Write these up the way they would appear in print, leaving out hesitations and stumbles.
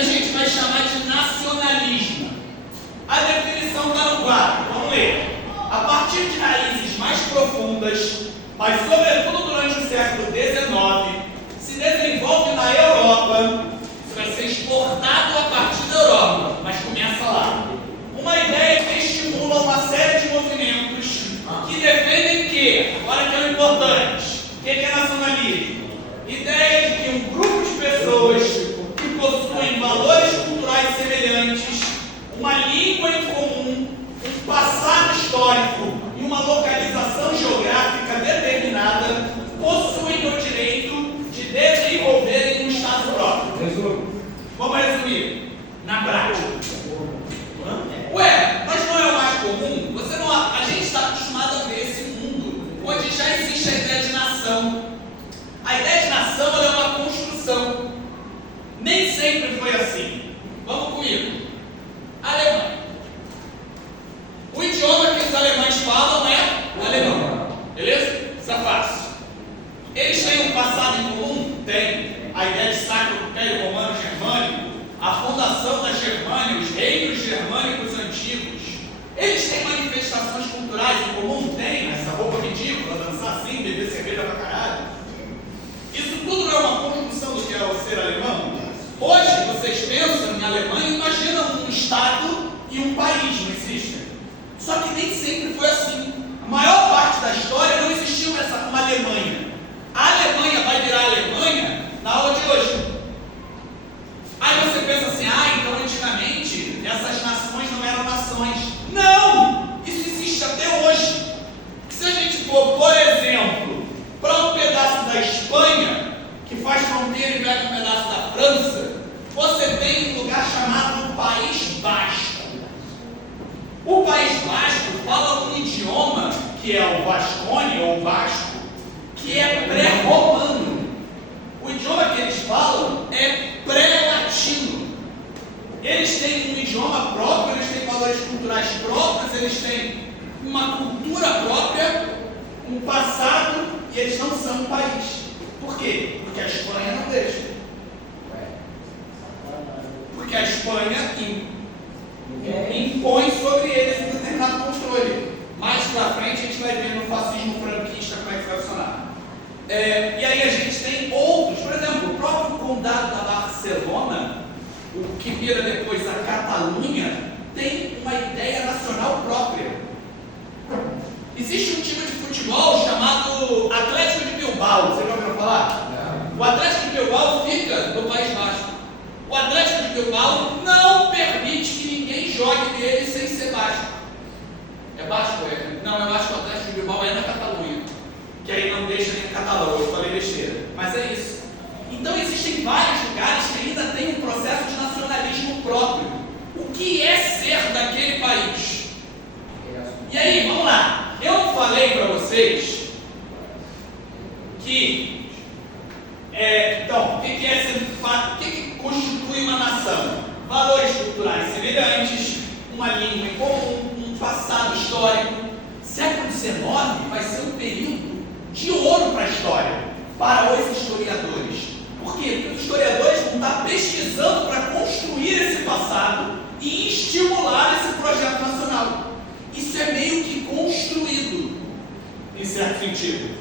a gente vai chamar de nacionalismo. A definição está no quadro, vamos ler. A partir de raízes mais profundas, mas sobretudo durante o século XIX, se desenvolve na Europa, isso vai ser exportado a partir da Europa, mas começa lá. Uma ideia que estimula uma série de movimentos que defendem que, agora que é o importante, o que é nacionalismo? Ideia de que um grupo de pessoas que possuem valores culturais semelhantes, uma língua em comum, um passado histórico e uma localização geográfica determinada possuem o direito de desenvolverem um Estado próprio. Vamos resumir na prática. Ué, mas não é o mais comum? A gente está acostumado a ver esse mundo onde já existe a ideia de nação. A ideia de nação ela é uma construção. Nem sempre foi assim. Vamos comigo. Alemanha. O idioma que os alemães falam é o alemão. Beleza? Isso é fácil. Eles têm um passado em comum? Tem. A ideia de Sacro Império Romano Germânico, a fundação da Germânia, os reinos germânicos antigos. Eles têm manifestações culturais em comum? Tem. Essa roupa ridícula, dançar assim, beber cerveja pra caralho. Isso tudo é uma construção do que é o ser alemão? Hoje, vocês pensam em Alemanha, imaginam um Estado e um país, não existem? Só que nem sempre foi assim. A maior parte da história não existiu uma Alemanha. A Alemanha vai virar Alemanha na aula de hoje. Aí você pensa assim, então antigamente essas nações não eram nações. Não! Isso existe até hoje. Se a gente for, por exemplo, para um pedaço da Espanha, que faz fronteira e pega um pedaço da França, você tem um lugar chamado País Basco. O País Basco fala um idioma que é o Vascone ou Vasco, que é pré-romano. O idioma que eles falam é pré-latino. Eles têm um idioma próprio, eles têm valores culturais próprios, eles têm uma cultura própria, um passado, e eles não são um país. Por quê? Porque a Espanha não deixa. Porque a Espanha impõe sobre eles um determinado controle. Mais pra frente a gente vai ver no fascismo franquista como é que vai funcionar. E aí a gente tem outros, por exemplo, o próprio condado da Barcelona, o que vira depois a Catalunha, tem uma ideia nacional própria. Existe um time de futebol chamado Atlético de Bilbao, você já ouviu falar? O Atlético de Bilbao fica no País Basco. O Atlético de Bilbao não permite que ninguém jogue nele sem ser basco. É basco? Não, é basco. O Atlético de Bilbao é na Catalunha, que aí não deixa nem catalão, eu falei besteira. Mas é isso. Então existem vários lugares que ainda tem um processo de nacionalismo próprio. O que é ser daquele país? E aí, vamos lá. Eu não falei para vocês que então, o que constitui uma nação? Valores culturais semelhantes, uma língua em comum, um passado histórico. Século XIX vai ser um período de ouro para a história, para os historiadores. Por quê? Porque os historiadores vão estar pesquisando para construir esse passado e estimular esse projeto nacional. Isso é meio que construído, em certo sentido.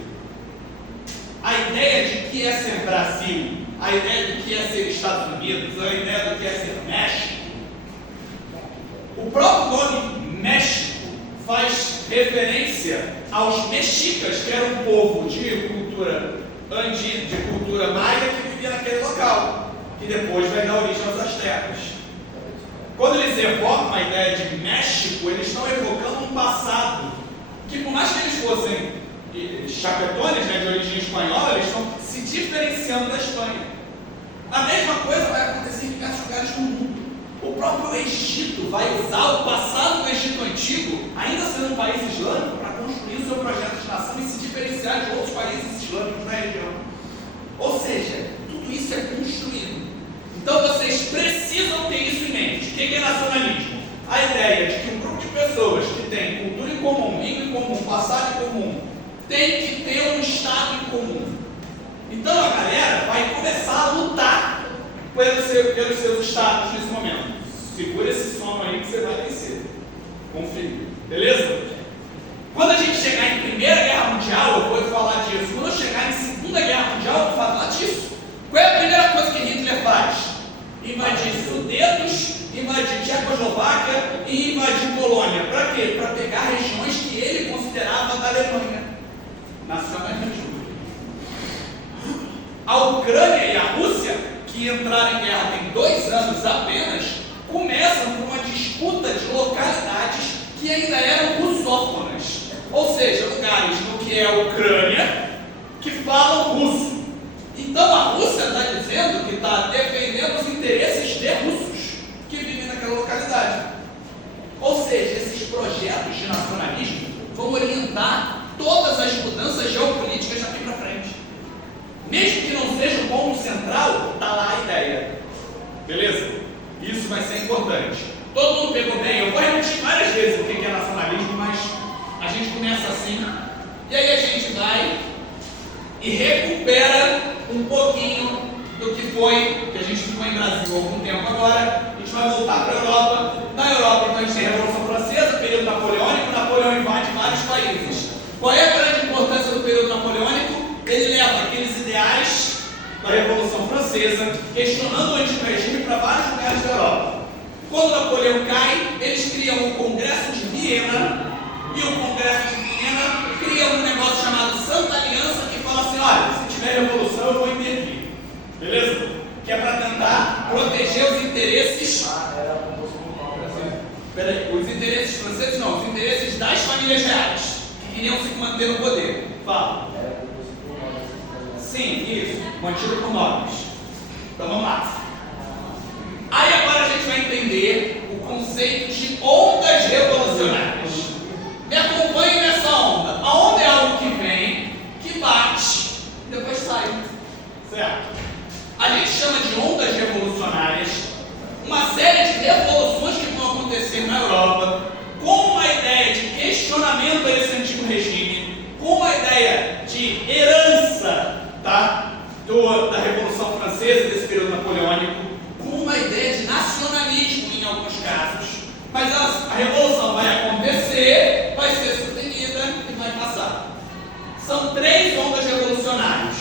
A ideia de que é ser Brasil, a ideia do que é ser Estados Unidos, a ideia do que é ser México. O próprio nome México faz referência aos mexicas, que era um povo de cultura andina, de cultura maia, que vivia naquele local, que depois vai dar origem aos astecas. Quando eles evocam a ideia de México, eles estão evocando um passado que, por mais que eles fossem chapetones, de origem espanhola, eles estão se diferenciando da Espanha. A mesma coisa vai acontecer em diversos lugares do mundo. O próprio Egito vai usar o passado do Egito Antigo, ainda sendo um país islâmico, para construir o seu projeto de nação e se diferenciar de outros países islâmicos na região. Ou seja, tudo isso é construído. Então vocês precisam ter isso em mente. O que é nacionalismo? A ideia de que um grupo de pessoas que tem cultura em comum, língua em comum, passado em comum, tem que ter um Estado em comum. Então a galera vai começar a lutar pelos seus estados nesse momento. Segura esse sono aí que você vai vencer. Confia. Beleza? Quando a gente chegar em Primeira Guerra Mundial, eu vou falar disso. Quando eu chegar em Segunda Guerra Mundial, eu vou falar disso. Qual é a primeira coisa que Hitler faz? Invadir Sudetos, invadir Tchecoslováquia e invadir Polônia. Para quê? Para pegar regiões que ele considerava da Alemanha. Nacionalismo. A Ucrânia e a Rússia, que entraram em guerra tem 2 anos apenas, começam com uma disputa de localidades que ainda eram russófonas. Ou seja, lugares no que é a Ucrânia que falam russo. Então a Rússia está dizendo que está defendendo os interesses de russos que vivem naquela localidade. Ou seja, esses projetos de nacionalismo vão orientar todas as mudanças geopolíticas daqui para frente. Mesmo que não seja o ponto central, está lá a ideia. Beleza? Isso vai ser importante. Todo mundo pegou bem? Eu vou repetir várias vezes o que é nacionalismo, mas a gente começa assim, e aí a gente vai e recupera um pouquinho do que foi, que a gente ficou em Brasil há algum tempo agora. A gente vai voltar para a Europa. Na Europa, então, a gente tem a Revolução Francesa, período napoleônico. Napoleão invade vários países. Qual é a grande importância do período napoleônico? Ele leva aqueles ideais da Revolução Francesa, questionando o antigo regime para vários lugares da Europa. Quando Napoleão cai, eles criam o Congresso de Viena, e o Congresso de Viena cria um negócio chamado Santa Aliança, que fala assim: olha, se tiver revolução eu vou intervir. Beleza? Que é para tentar proteger os interesses. Peraí, os interesses franceses não, os interesses das famílias reais, que queriam se manter no poder. Fala. Sim, isso, mantido por nobres. Então vamos lá. Aí agora a gente vai entender o conceito de ondas revolucionárias. Me acompanhe nessa onda. A onda é algo que vem, que bate, e depois sai. Certo? A gente chama de ondas revolucionárias uma série de revoluções que vão acontecer na Europa, com uma ideia de questionamento desse antigo regime, com uma ideia de herança, tá? Da Revolução Francesa, desse período napoleônico, com uma ideia de nacionalismo em alguns casos. Mas a revolução vai acontecer, vai ser sostenida e vai passar. São 3 ondas revolucionárias.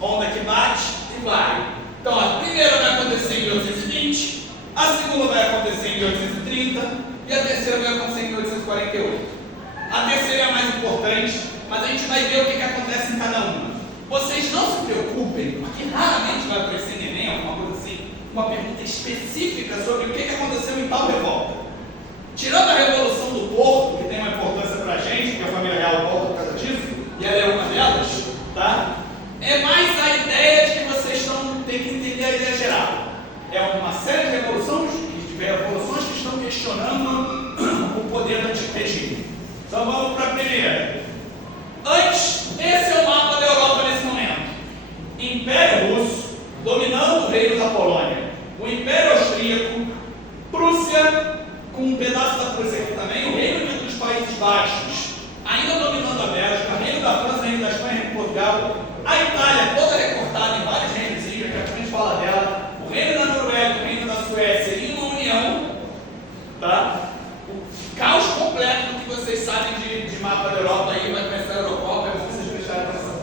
Onda que bate e vai. Então a primeira vai acontecer em 1820, a segunda vai acontecer em 1830 e a terceira vai acontecer em 1848. A terceira é a mais importante, mas a gente vai ver o que acontece em cada uma. Vocês não se preocupem, porque raramente vai aparecer em Enem, alguma coisa assim, uma pergunta específica sobre o que aconteceu em tal revolta. Tirando a Revolução do Porto, que tem uma importância para a gente, que a família real volta por causa disso, e ela é uma delas, tá? É mais a ideia de que vocês têm que entender a ideia geral. É uma série de revoluções que estão questionando o poder do antigo regime. Então vamos para a primeira. Antes, esse é o mapa da Europa nesse momento. Império Russo, dominando o reino da Polônia. O Império Austríaco, Prússia, com um pedaço da Prússia aqui também, o Reino Unido dos Países Baixos, ainda dominando a Bélgica, Reino da França, Reino da Espanha, Reino de Portugal, a Itália toda recortada em vários reinos, que a gente fala dela, o Reino da Noruega, o Reino da Suécia e uma união, tá? O caos completo do que vocês sabem de mapa da Europa aí, vai começar a Eurocopa, é vocês prestarem atenção.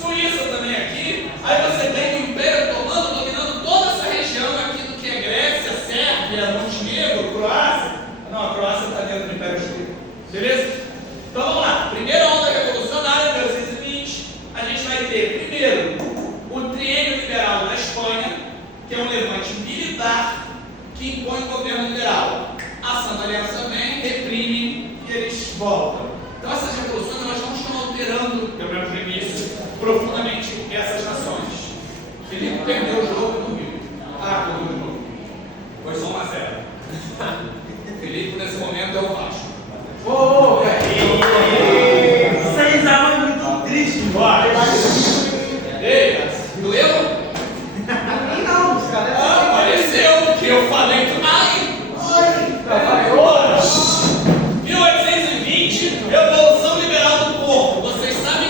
Suíça também aqui, aí você tem o Império Otomano dominando toda essa região aqui do que é Grécia, Sérvia, Montenegro, Croácia. Não, a Croácia está dentro do Império Austríaco. Beleza? Então vamos lá. Primeira onda revolucionária, 1820, a gente vai ter, primeiro, o triênio liberal da Espanha, que é um levante militar que impõe o governo liberal. A Santa Aliança vem, reprime e eles voltam. Então essas revoluções elas não estão alterando, pelo menos no início, profundamente essas nações. Filipe perdeu o jogo no Rio. Perdeu o jogo. Foi só 1-0. Filipe nesse momento é o Vasco. Vocês estavam muito tristes. Ei, doeu? Não, os caras. Apareceu que eu falei que. Ai! 1820, Revolução Liberal do Povo. Vocês sabem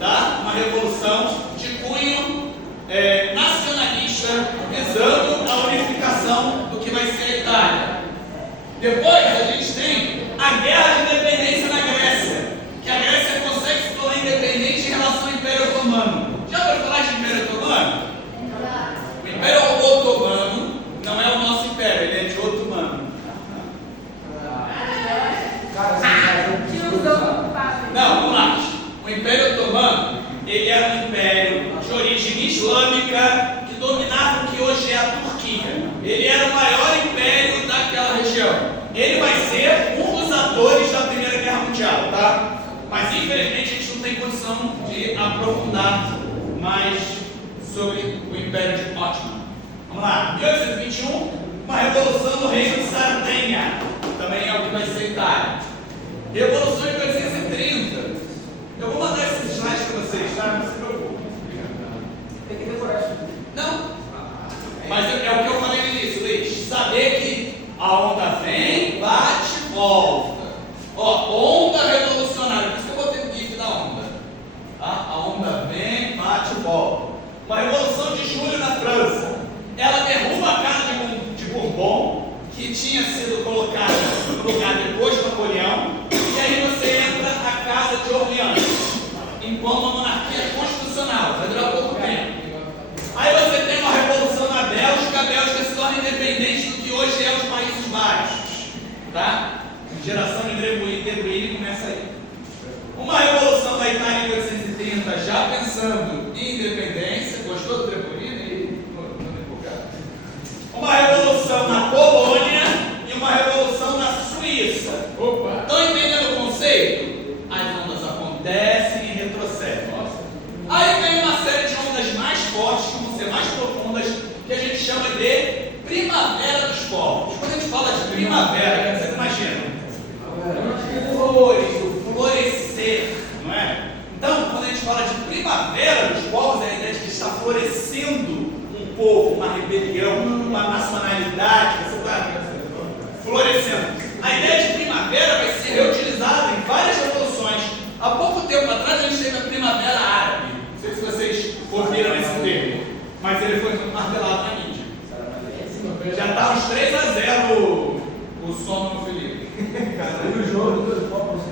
tá? Uma revolução de cunho nacionalista, visando a unificação do que vai ser a Itália. Depois a gente tem a Guerra de Independência na Grécia, que a Grécia consegue se tornar independente em relação ao Império Otomano. Já ouviu falar de Império Otomano? O Império Otomano não é o nosso império, ele é de otomano. Não, vamos lá. O Império Otomano, ele era um império de origem islâmica que dominava o que hoje é a Turquia. Ele era o maior império daquela região. Ele vai ser um dos atores da Primeira Guerra Mundial, tá? Mas infelizmente a gente não tem condição de aprofundar mais sobre o Império de Ottoman. Vamos lá, 1821, uma revolução no reino de Sardenha, também é o que vai ser a Itália. Revolução em 1830. Eu vou mandar esses slides para vocês, tá? Não se preocupe. Tem que decorar isso. Não. Mas é o que eu falei no início, Luiz. Saber que a onda vem, bate e volta. Ó, onda revolucionária. Por isso que eu botei o GIF da onda. Tá? A onda vem, bate e volta. Uma revolução de julho na França. Ela derruba a casa de Bourbon, que tinha sido colocada no lugar depois de Napoleão. E aí você entra a Casa de Orleans, enquanto uma monarquia constitucional, vai durar pouco tempo. Aí você tem uma revolução na Bélgica, a Bélgica se torna independente do que hoje é os Países Baixos, tá? Geração de De Bruyne começa aí. Uma revolução da Itália em 1830, já pensando em independência, gostou do De Bruyne? Uma revolução na Polônia e uma revolução na Suíça. Opa! Estão entendendo o conceito? As ondas acontecem e retrocedem. Aí vem uma série de ondas mais fortes, que vão ser mais profundas, que a gente chama de Primavera dos Povos. Quando a gente fala de primavera, você imagina? Flores, o florescer, não é? Então, quando a gente fala de Primavera dos Povos, é a ideia de que está florescendo um povo, uma rebelião, uma nacionalidade, você está florescendo. A ideia de primavera vai ser reutilizada em várias revoluções. Há pouco tempo atrás a gente teve a Primavera Árabe. Não sei se vocês ouviram esse termo, mas ele foi martelado na mídia. Já está uns 3-0 o sono no Felipe.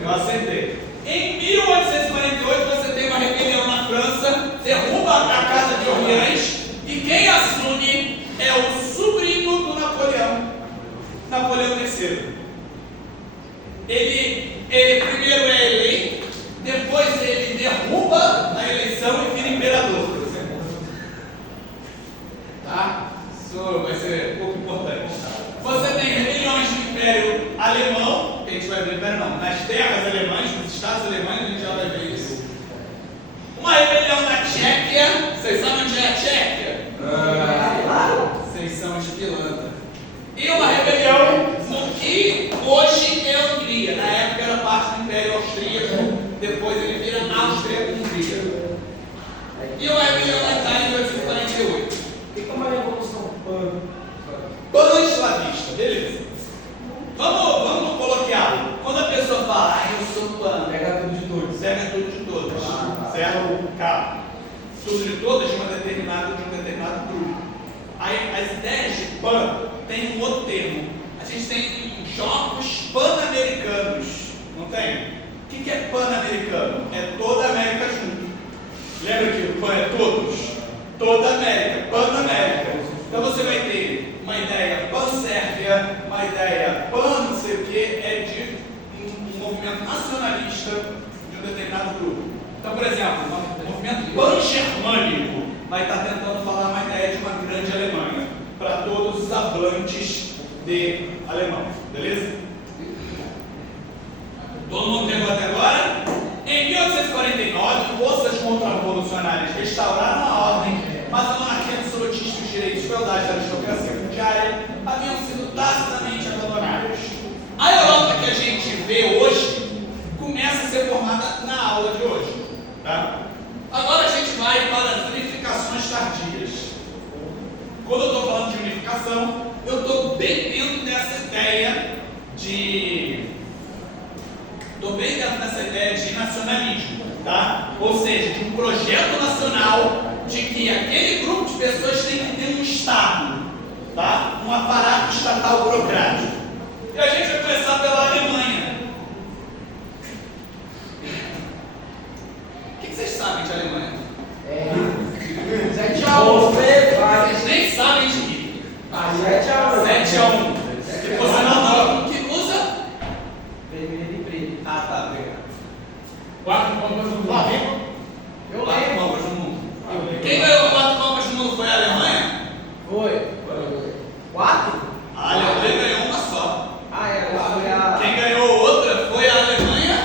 Eu acertei. Em 1848 você tem uma rebelião na França, derruba a Casa de Orleans e quem assume é o sobrinho do Napoleão, Napoleão III. Ele primeiro é eleito, depois ele derruba a eleição e vira imperador. Tá? Isso vai ser um pouco importante. Você tem rebeliões no Império Alemão, que a gente vai ver, nas terras alemãs, nos estados alemães, a gente já vai ver isso. Uma rebelião na Tchequia, vocês sabem onde é a Tchequia? Claro! Vocês são de pilantra. E uma rebelião no que hoje é a Hungria. Na época era parte do Império Austríaco, depois ele vira Áustria-Hungria. E uma rebelião na Itália em 1848. O que é uma revolução Pan-eslavista, beleza. Vamos no coloquial. Quando a pessoa fala, eu sou pan, pega tudo de todos. pega tudo de todas. Certo? Cá. Tudo de todas de um determinado grupo. Aí, as ideias de pan tem um outro termo. A gente tem jogos pan-americanos. Não tem? O que é pan-americano? É toda a América junto. Lembra que o pan é todos? Toda a América, pan-América. Então você vai ter uma ideia pan-Sérvia, uma ideia pan não sei o que, é de um movimento nacionalista de um determinado grupo. Então, por exemplo, o movimento pan-germânico vai estar tentando falar uma ideia de uma grande Alemanha para todos os hablantes de alemão, beleza? Todo mundo pegou até agora? Em 1849, forças contra-revolucionárias restauraram a ordem, mas a monarquia absolutista e os direitos feudais da aristocracia fundiária haviam sido tacitamente abandonados. A Europa que a gente vê hoje começa a ser formada na aula de hoje. Tá? Agora a gente vai para as unificações tardias. Quando eu estou falando de unificação, eu estou bem dentro dessa ideia de nacionalismo. tá? Ou seja, de um projeto nacional de que aquele grupo de pessoas tem que ter um Estado, tá? Um aparato estatal burocrático. E a gente vai começar pela Alemanha. O que vocês sabem de Alemanha? Vocês nem sabem de Hitler. 7-1. Se você não sabe, que usa? Vermelho e preto. Ah, tá, obrigado. 4 Copas do Flamengo. Eu lembro. Copas do Mundo. Quem ganhou 4 Copas do Mundo foi a Alemanha? Foi. 4? A Alemanha ganhou uma só. Ah, é, foi a. Quem ganhou outra foi a Alemanha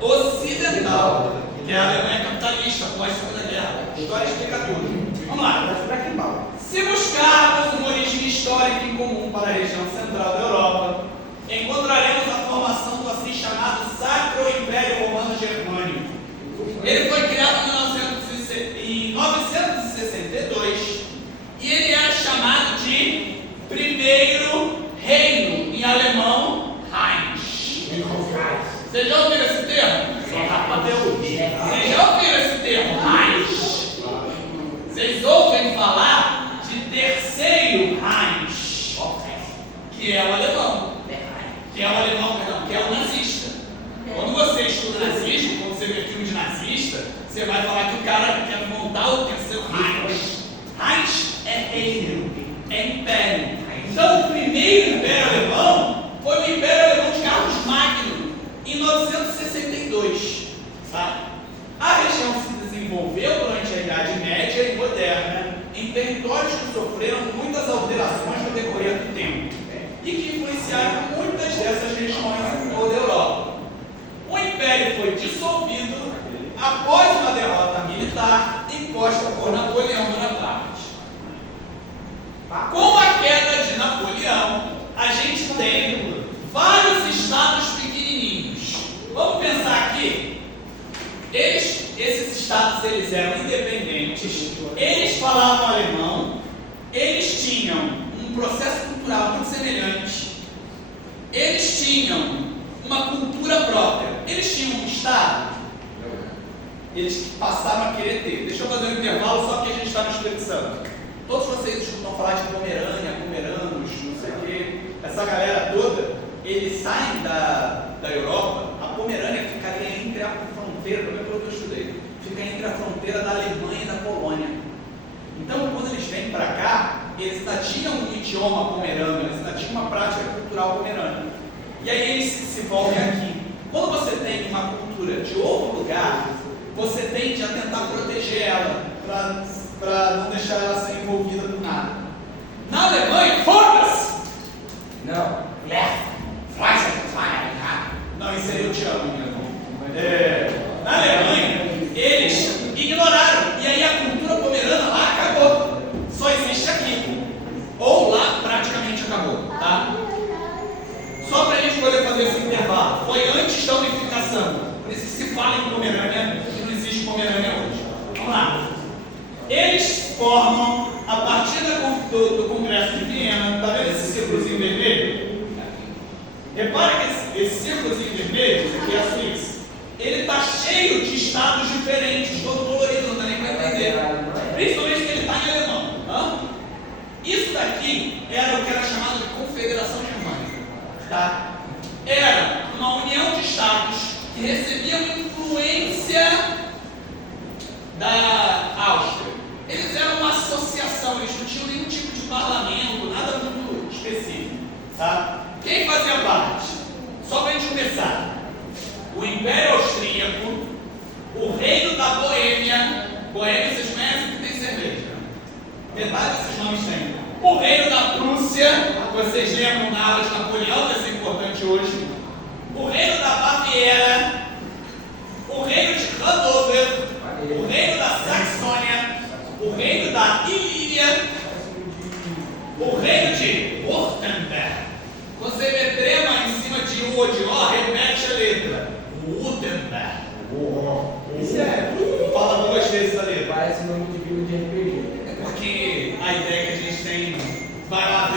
Ocidental, que é a Alemanha capitalista após a Segunda Guerra. A história explica tudo. Vamos lá. Se buscarmos uma origem histórica em comum para a região central da Europa, encontraremos a formação do assim chamado Sacro Império Romano Germânico. Ele foi criado em 962 e ele era chamado de Primeiro Reino, em alemão, Reich. Vocês já ouviram esse termo? Vocês já ouviram esse termo, Reich? Vocês ouvem falar de Terceiro Reich, que é o alemão, que é o nazista. Quando você estuda nazismo, quando você vê filme de nazista, você vai falar que o cara quer montar o Terceiro Reich. Reich é reino, é império. Então, o primeiro império alemão foi o Império Alemão de Carlos Magno, em 962. Tá? A região se desenvolveu durante a Idade Média e Moderna em territórios que sofreram muitas alterações no decorrer do tempo e que influenciaram muitas dessas regiões em toda a Europa. O Império foi dissolvido após uma derrota militar imposta por Napoleão Bonaparte. Com a queda de Napoleão, a gente tem vários estados pequenininhos. Vamos pensar aqui. Esses estados eles eram independentes, eles falavam alemão, eles tinham um processo cultural muito semelhante, eles tinham uma cultura própria, eles tinham um estado, eles passaram a querer ter. Deixa eu fazer um intervalo só que a gente está no Espírito Santo. Todos vocês escutam falar de Pomerânia, pomeranos, não sei o quê. Essa galera toda, eles saem da Europa. A Pomerânia ficaria entre a fronteira, pelo menos que eu estudei, fica entre a fronteira da Alemanha e da Polônia. Então, quando eles vêm para cá, eles ainda tinham um idioma pomerano, eles ainda tinham uma prática cultural pomerana. E aí eles se envolvem aqui. Quando você tem uma cultura de outro lugar, você tende a tentar proteger ela, para não deixar ela ser envolvida do nada. Na Alemanha, foda-se! Não. Não, isso aí eu te amo, meu irmão. Na Alemanha, eles ignoraram, e aí a cultura pomerana lá acabou. Só existe aqui. Ou lá praticamente acabou, tá? Só para a gente poder fazer esse intervalo. Foi antes da unificação. Por isso que se fala em Pomerânia e não existe Pomerânia hoje. Vamos lá. Eles formam, a partir do Congresso de Viena, está vendo esse círculozinho vermelho? Repara que esse círculozinho vermelho, isso aqui é a Suíça, ele está cheio de estados diferentes, todo colorido, não dá nem para entender. Principalmente porque ele está em alemão. Isso daqui era o que era chamado de Confederação Germânica. Tá? Era uma união de estados que recebiam influência da Áustria. Eles eram uma associação, eles não tinham nenhum tipo de parlamento, nada muito específico. Tá? Quem fazia parte? Só para a gente começar. O Império Austríaco, o Reino da Boêmia. Boêmia, vocês conhecem que tem cerveja. Metade desses nomes tem. O Reino da Prússia, vocês lembram na aula de Napoleão, vai ser importante hoje. O Reino da Baviera, o Reino de Hanover, o Reino da Saxônia, o Reino da Ilíria, o Reino de Württemberg. Você vê trema em cima de U ou de O, repete a letra. Württemberg. Isso fala 2 vezes a letra. Parece nome de filme de RPG. É porque a ideia que a gente tem, vai lá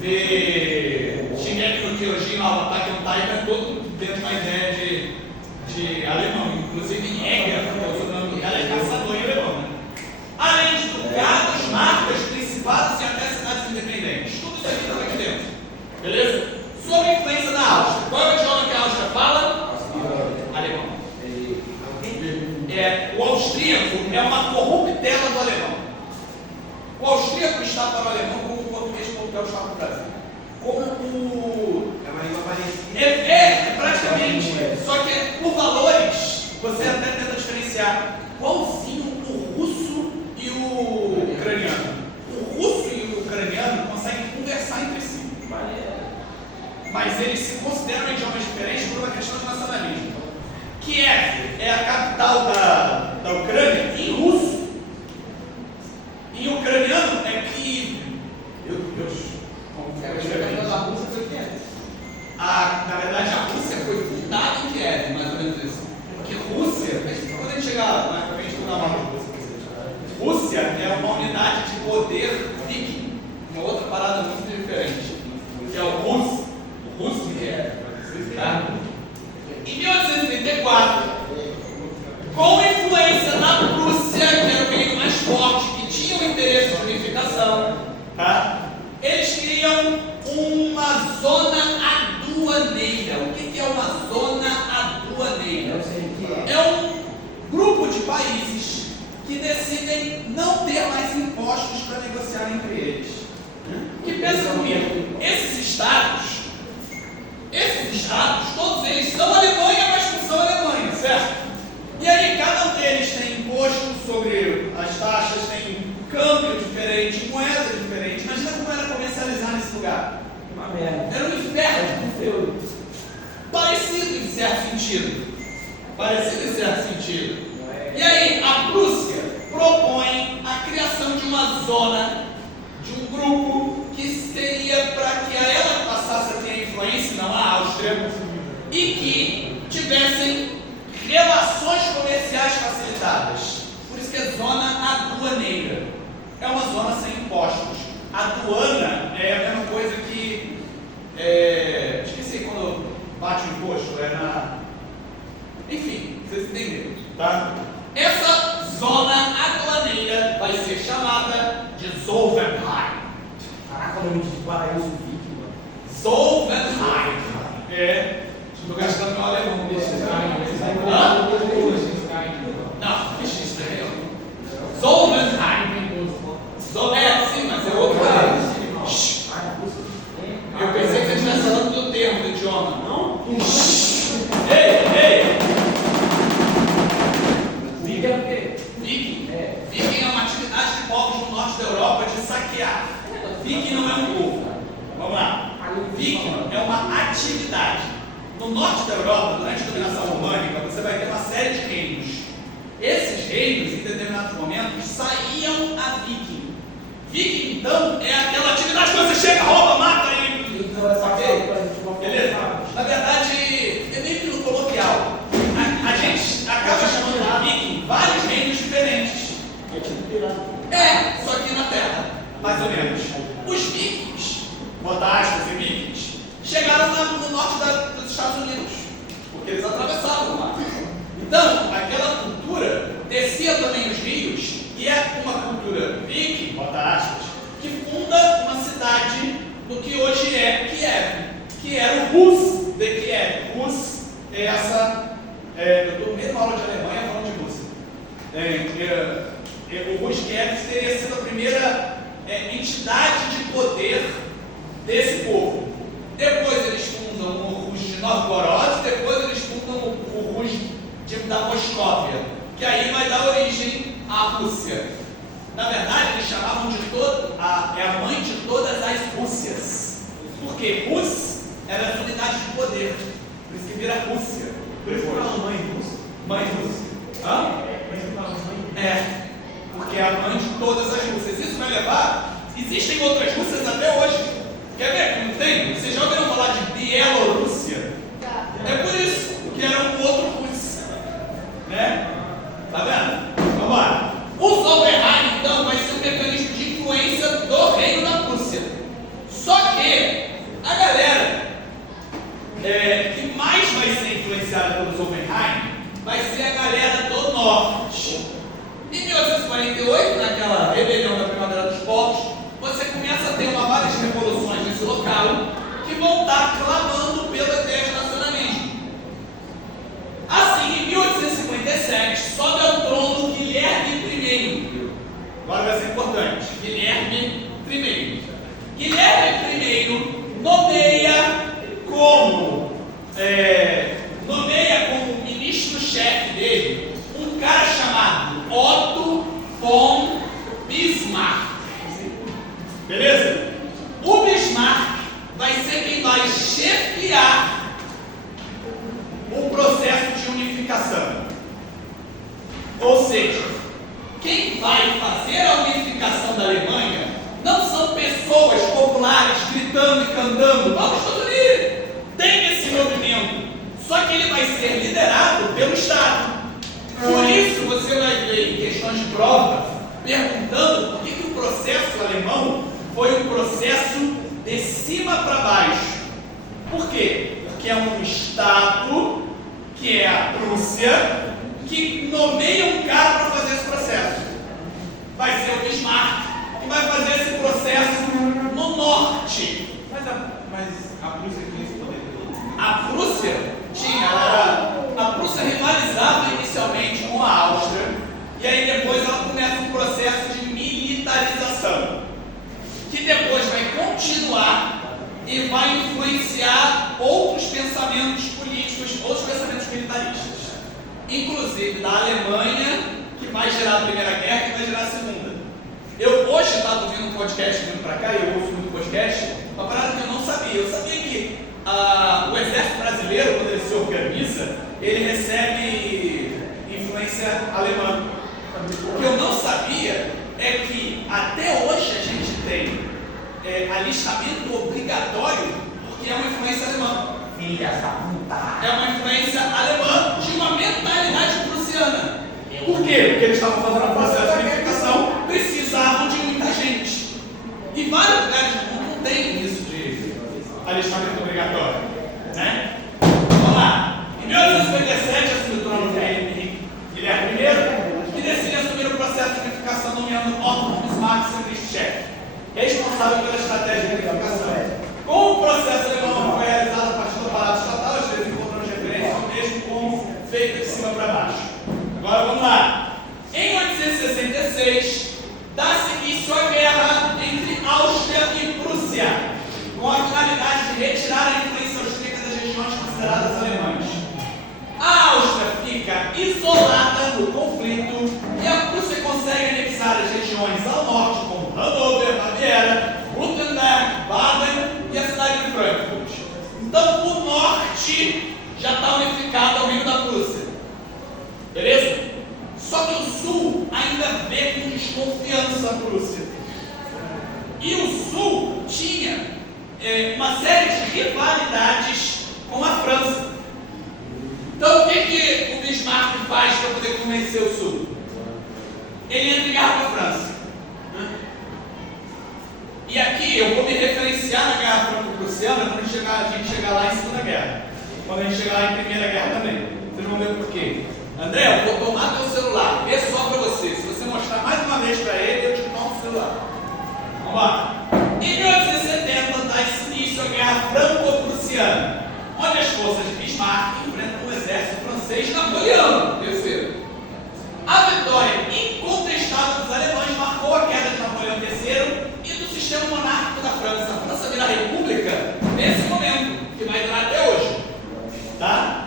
ver Shingeki no Kyojin, lá o Attack on Titan, é todo dentro de uma ideia de alemão, inclusive Jäger, que é o sobrenome do cara, é caçador em alemão, né? Além de ducados, marcas, principados e até cidades independentes. Tudo isso aqui está aqui dentro. Beleza? Sobre a influência da Áustria. Qual é o idioma que a Áustria fala? Alemão. O austríaco é uma corruptela do alemão. O austríaco está para o alemão como o português e o Portugal está para o Brasil. Como o... É uma língua parecida. É praticamente. Só que por valores, você até tenta diferenciar qualzinho o russo e o ucraniano. O russo e o ucraniano conseguem conversar entre si. Mas eles se consideram idiomas diferentes por uma questão de nacionalismo. Kiev é a capital da Ucrânia em russo. Em ucraniano é Kiev. Meu Deus. Como É, é o diferente? da Rússia foi 500. Na verdade, a Rússia foi fundada em Kiev, mais ou menos isso. Porque Rússia, quando a gente chegar mais pra frente, eu vou dar uma Rússia é uma unidade de poder viking. Uma outra parada muito diferente. Que é o russo. O russo que é. Tá? Em 1834, com influência da Prússia, que era o reino mais forte, que tinha o interesse de unificação, tá? Eles criam uma zona aduaneira. O que é uma zona aduaneira? É um grupo de países que decidem não ter mais impostos para negociar entre eles. Que pensa comigo, esses estados, todos eles são Alemanha, mas não são Alemanha, certo? E aí cada um deles tem imposto sobre as taxas, tem câmbio diferente, moeda diferente. Imagina como era comercializar nesse lugar. Uma merda. Era um inferno. Parecido em certo sentido. E aí a Prússia propõe a criação de uma zona, de um grupo que seria para que a ela passasse a ter influência, não a Áustria, e que tivessem relações comerciais facilitadas. Por isso que é zona aduaneira. É uma zona sem impostos. Aduana é a mesma coisa que... esqueci quando bate o imposto. Enfim, vocês entenderam, tá? Essa zona aduaneira vai ser chamada de Zollverein. Caraca, o nome de paraíso viking, mano. Zollverein. Estou gastando meu alemão desse cara. Não, Liechtenstein. Zollverein. Sim, mas é outro país. Eu pensei que você estivesse falando do termo do idioma. Não? Ei! Viking é o quê? Viking. Viking é uma atividade de povos do norte da Europa de saquear. Viking não é um povo. Vamos lá. Viking é uma atividade. No norte da Europa, durante a dominação românica, você vai ter uma série de reinos. Esses reinos, em determinados momentos, saíam a Viking. Viking, então, é aquela atividade que você chega, rouba, mata e... Beleza? Na verdade, é meio que no coloquial. A gente acaba chamando de Viking vários reinos diferentes. Só que na Terra, mais ou menos. Os Vikings, botar aspas em Vikings, chegaram no norte dos Estados Unidos, porque eles atravessavam o mar. Então, aquela cultura descia também os rios, e é uma cultura viking, bota aspas, que funda uma cidade no que hoje é Kiev, que era o Rus de Kiev. Rus é essa... eu estou mesmo aula de Alemanha falando de Rússia. O Rus Kiev teria sido a primeira entidade de poder desse povo. Depois eles fundam o Rus de Novgorod, depois eles fundam o Rus da Moscóvia, que aí vai dar origem à Rússia. Na verdade, eles chamavam de a mãe de todas as Rússias. Porque Rus era as unidades de poder. Por isso que vira Rússia. Por isso que fala mãe russa. Mãe Rússia. Hã? Por isso que fala mãe. Porque é a mãe de todas as Rússias. Isso vai levar... Existem outras Rússias até hoje. Quer ver que não tem? Vocês já ouviram falar de Bielorrússia? É por isso que era um outro Rússia. Né? Tá vendo? Vamos lá. O Zollverein, então, vai ser um mecanismo de influência do reino da Prússia. Só que a galera que mais vai ser influenciada pelo Zollverein vai ser a galera norte. Em 1848, naquela rebelião da Primavera dos Povos, você começa a ter várias revoluções nesse local que vão estar clamando pela ideia de nacionalismo. Assim, em 1857, sobe ao trono Guilherme I. Agora vai ser importante. Guilherme I. Guilherme I nomeia como ministro-chefe dele um cara chamado Otto von Bismarck. Beleza? O Bismarck vai ser quem vai chefiar o processo de unificação. Ou seja, quem vai fazer a unificação da Alemanha não são pessoas populares gritando e cantando, vamos todos unir! Tem esse movimento. Só que ele vai ser liderado pelo Estado. Por isso você vai ver em questões de prova perguntando por que o processo alemão foi um processo de cima para baixo. Por quê? Porque é um Estado, que é a Prússia, que nomeia um cara para fazer esse processo. Vai ser o Bismarck que vai fazer esse processo no norte. Mas a Prússia tinha esse poder todo? A Prússia a Prússia rivalizava inicialmente com a Áustria, e aí depois ela começa um processo de militarização, que depois vai continuar e vai influenciar outros pensamentos políticos, outros pensamentos militaristas, inclusive da Alemanha, que vai gerar a Primeira Guerra, que vai gerar a Segunda. Eu hoje estava ouvindo um podcast vindo para cá, eu ouço muito podcast, uma parada que eu não sabia. Eu sabia que o exército brasileiro, quando ele se organiza, ele recebe influência alemã. O que eu não sabia é que até hoje a gente tem alistamento obrigatório, porque é uma influência alemã. Filha da puta! É uma influência alemã de uma mentalidade prussiana. Por quê? Porque eles estavam fazendo um processo de unificação, precisavam de muita gente. E vários lugares do mundo não tem isso de alistamento obrigatório, né? Vamos lá. Em 1857, assumiu o trono Guilherme I, que decide assumir o processo de unificação nomeando Otto von Bismarck seu ministro-chefe, responsável pela estratégia de unificação. Como o processo alemão foi realizado a partir do aparato estatal, às vezes encontramos referências ao mesmo como feito de cima para baixo. Agora vamos lá. Em 1866, dá-se início à guerra entre Áustria e Prússia, com a finalidade de retirar a influência austríaca das regiões consideradas alemãs. A Áustria fica isolada no conflito e a Prússia consegue anexar as regiões ao norte, como Hannover, Baviera, Württemberg, Baden e a cidade de Frankfurt. Então, o norte já está unificado ao reino da Prússia. Beleza? Só que o sul ainda vê com desconfiança a Prússia. E o sul tinha uma série de rivalidades com a França. Então o que o Bismarck faz para poder convencer o sul? Ele entra em guerra com a França. E aqui eu vou me referenciar na guerra franco-prussiana quando a gente chegar lá em Segunda Guerra. Quando a gente chegar lá em Primeira Guerra também. Vocês vão ver por quê. André, eu vou tomar teu celular, vê só para você. Se você mostrar mais uma vez para ele, eu te tomo o celular. Vamos lá. Em 1870, dá-se início à Guerra Franco-Prussiana, onde as forças de Bismarck enfrentam o exército francês Napoleão III. A vitória incontestável dos alemães marcou a queda de Napoleão III e do sistema monárquico da França. A França vira república nesse momento, que vai durar até hoje. Tá?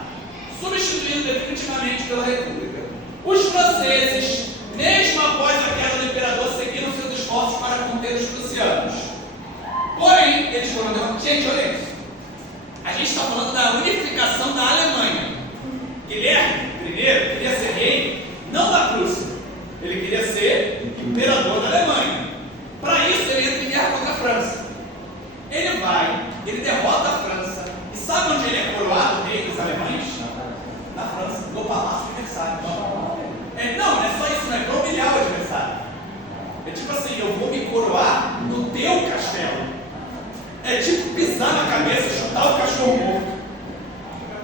Substituído definitivamente pela República. Os franceses, mesmo após a queda do imperador, seguiram seus esforços para conter os prussianos. Porém, eles foram derrotados. Gente, olha isso. A gente está falando da unificação da Alemanha. Guilherme I queria ser rei, não da Prússia. Ele queria ser imperador da Alemanha. Para isso, ele entra em guerra contra a França. Ele derrota a França. E sabe onde ele é coroado, rei dos alemães? Na França, no Palácio de Versalhes. Não é só isso, não é para humilhar o adversário. É tipo assim, eu vou me coroar no teu castelo. É tipo pisar na cabeça, chutar o cachorro morto.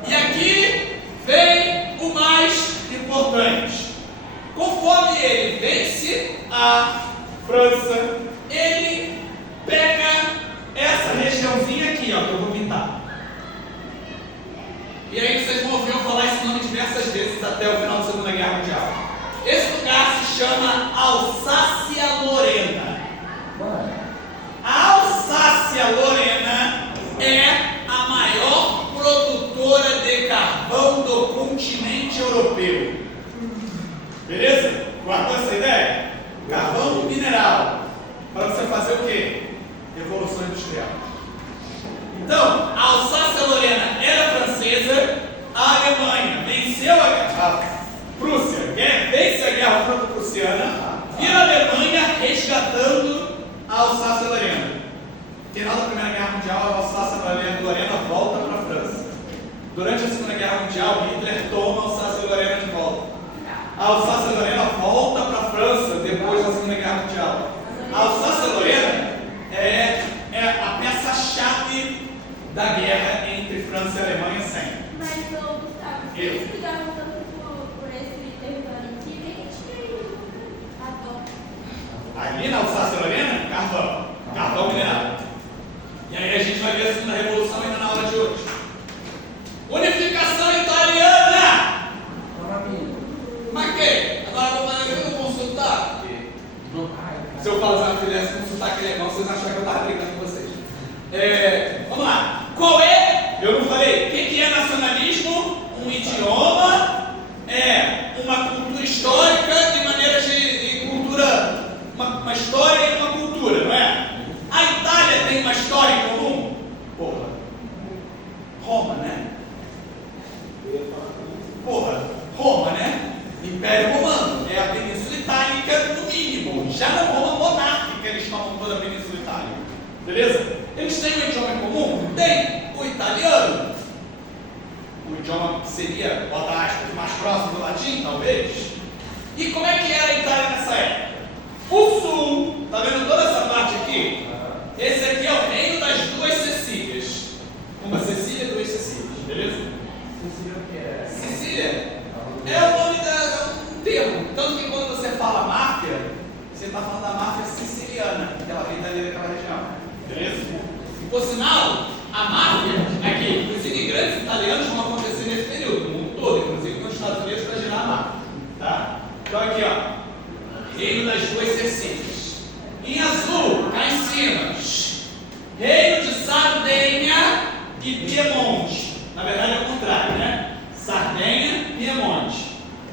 E aqui vem o mais importante. a França, ele pega essa regiãozinha aqui, ó, que eu vou pintar. E aí vocês vão ouvir eu falar esse nome diversas vezes até o final da Segunda Guerra Mundial. Esse lugar se chama Alsácia-Lorena. A Alsácia-Lorena é a maior produtora de carvão do continente europeu. Beleza? Guardou essa ideia? Carvão mineral. Para você fazer o quê? Revolução Industrial. Então, a Alsácia-Lorena era francesa, a Alemanha venceu a Prússia, vence a guerra franco-prussiana, vira a Alemanha resgatando a Alsácia-Lorena. No final da Primeira Guerra Mundial, a Alsácia-Lorena volta para a França. Durante a Segunda Guerra Mundial, Hitler toma a Alsácia-Lorena de volta. A Alsácia-Lorena volta para a França depois da Segunda Guerra Mundial. A Alsácia-Lorena é a peça-chave da guerra entre França e Alemanha sempre. Mas, Gustavo, vocês ligaram tanto por esse território em si, nem tinha ido Ali na Alsácia-Lorena, carvão mineral. E aí a gente vai ver a Segunda Revolução ainda na aula de hoje. Unificação italiana! Mas que? Agora eu vou consultar. Se eu falar uma filha consultar aquele negócio, vocês acham que eu estava brigando com vocês. Vamos lá. Qual é? Eu não falei. O que é nacionalismo? Um idioma, uma cultura histórica de maneiras de cultura, uma história e uma cultura, não é? A Itália tem uma história em comum? Porra. Roma, né? Roma, né? Império Romano. É a Península Itálica, no mínimo. Já na Roma monárquica, eles tomam toda a Península Itálica. Beleza? Eles têm um idioma em comum? Tem. O italiano. O idioma que seria, bota aspas, mais próximo do latim, talvez. E como é que era a Itália nessa época? O sul, tá vendo toda essa parte aqui? Esse aqui é o reino das duas Cecílias. Uma Cecília e duas Cecílias, beleza? Cecília o que é? Cecília é o nome um termo. Tanto que quando você fala máfia, você está falando da máfia siciliana, aquela vem dali daquela região. Beleza? E por sinal, a máfia é que os imigrantes italianos vão acontecer nesse período, no mundo todo, inclusive nos Estados Unidos, para gerar a máfia. Tá? Então aqui, ó. Reino das duas Cecílias. Em azul, cá em cima. Reino de Sardenha e Piemonte. Na verdade é o contrário, né? Sardenha e Piemonte.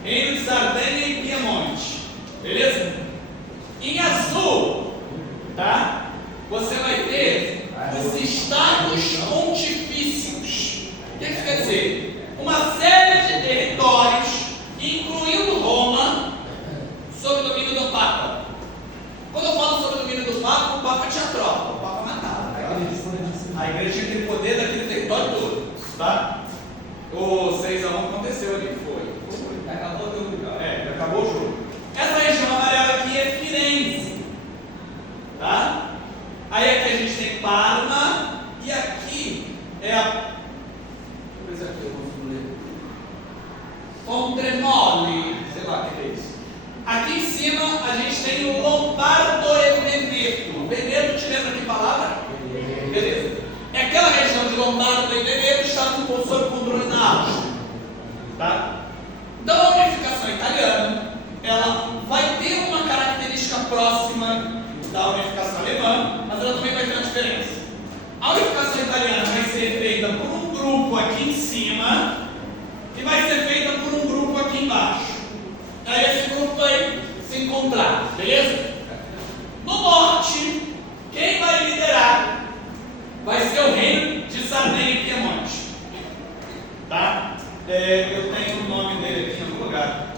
Reino de Sardenha e Piemonte. Beleza? Em azul, tá? Você vai ter os estados pontifícios. O que isso quer dizer? Uma série de territórios, incluindo Roma, sob o domínio do Papa. Quando eu falo sobre o domínio do Papa, o Papa tinha tropa, o Papa matava. A igreja tem poder daquele território todo, tá? O 6-1 aconteceu ali, foi. Acabou o jogo. Acabou o jogo. Essa região amarela aqui é Firenze, tá? Aí aqui a gente tem Parma e aqui é a... Deixa eu ver se aqui eu consigo ler. Pontremoli, sei lá o que é isso. Aqui em cima a gente tem o Lombardo e Veneto. Veneto, te lembra que palavra? Beleza. É aquela região de Lombardo e Veneto que está sob controle da Áustria. Tá? Então a unificação italiana, ela vai ter uma característica próxima da unificação alemã, mas ela também vai ter uma diferença. A unificação italiana vai ser feita por um grupo aqui em cima e vai ser feita por um grupo aqui embaixo. Aí esse grupo vai se encontrar, beleza? No norte, quem vai liderar vai ser o reino de Sardenha e Piemonte. Tá? Eu tenho o nome dele aqui em algum lugar.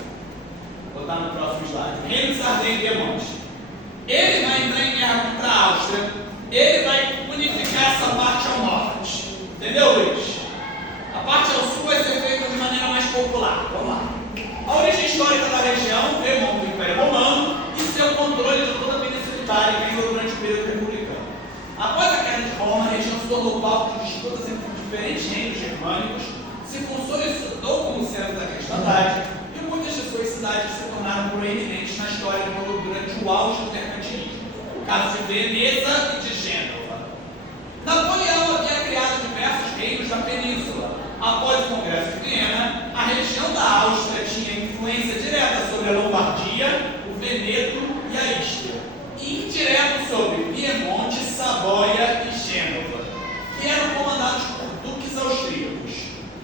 Vou botar no próximo slide. Reino de Sardenha e Piemonte. Ele vai entrar em guerra contra a Áustria. Ele vai unificar essa parte ao norte. Entendeu, Luiz? A parte ao sul vai ser feita de maneira mais popular. Vamos lá. A origem histórica da região remonta ao Império Romano e seu controle de toda a Península Itálica ainda durante o período republicano. Após a queda de Roma, a região se tornou palco de disputas entre diferentes reinos germânicos, se consolidou como centro da cristandade e muitas de suas cidades se tornaram tornaram proeminentes na história durante o auge do mercantilismo. O caso de Veneza e de Gênova. Napoleão havia criado diversos reinos da península. Após o Congresso de Viena, a região da Áustria tinha influência direta sobre a Lombardia, o Veneto e a Istria, e indireto sobre Piemonte, Saboia e Gênova, que eram comandados por duques austríacos.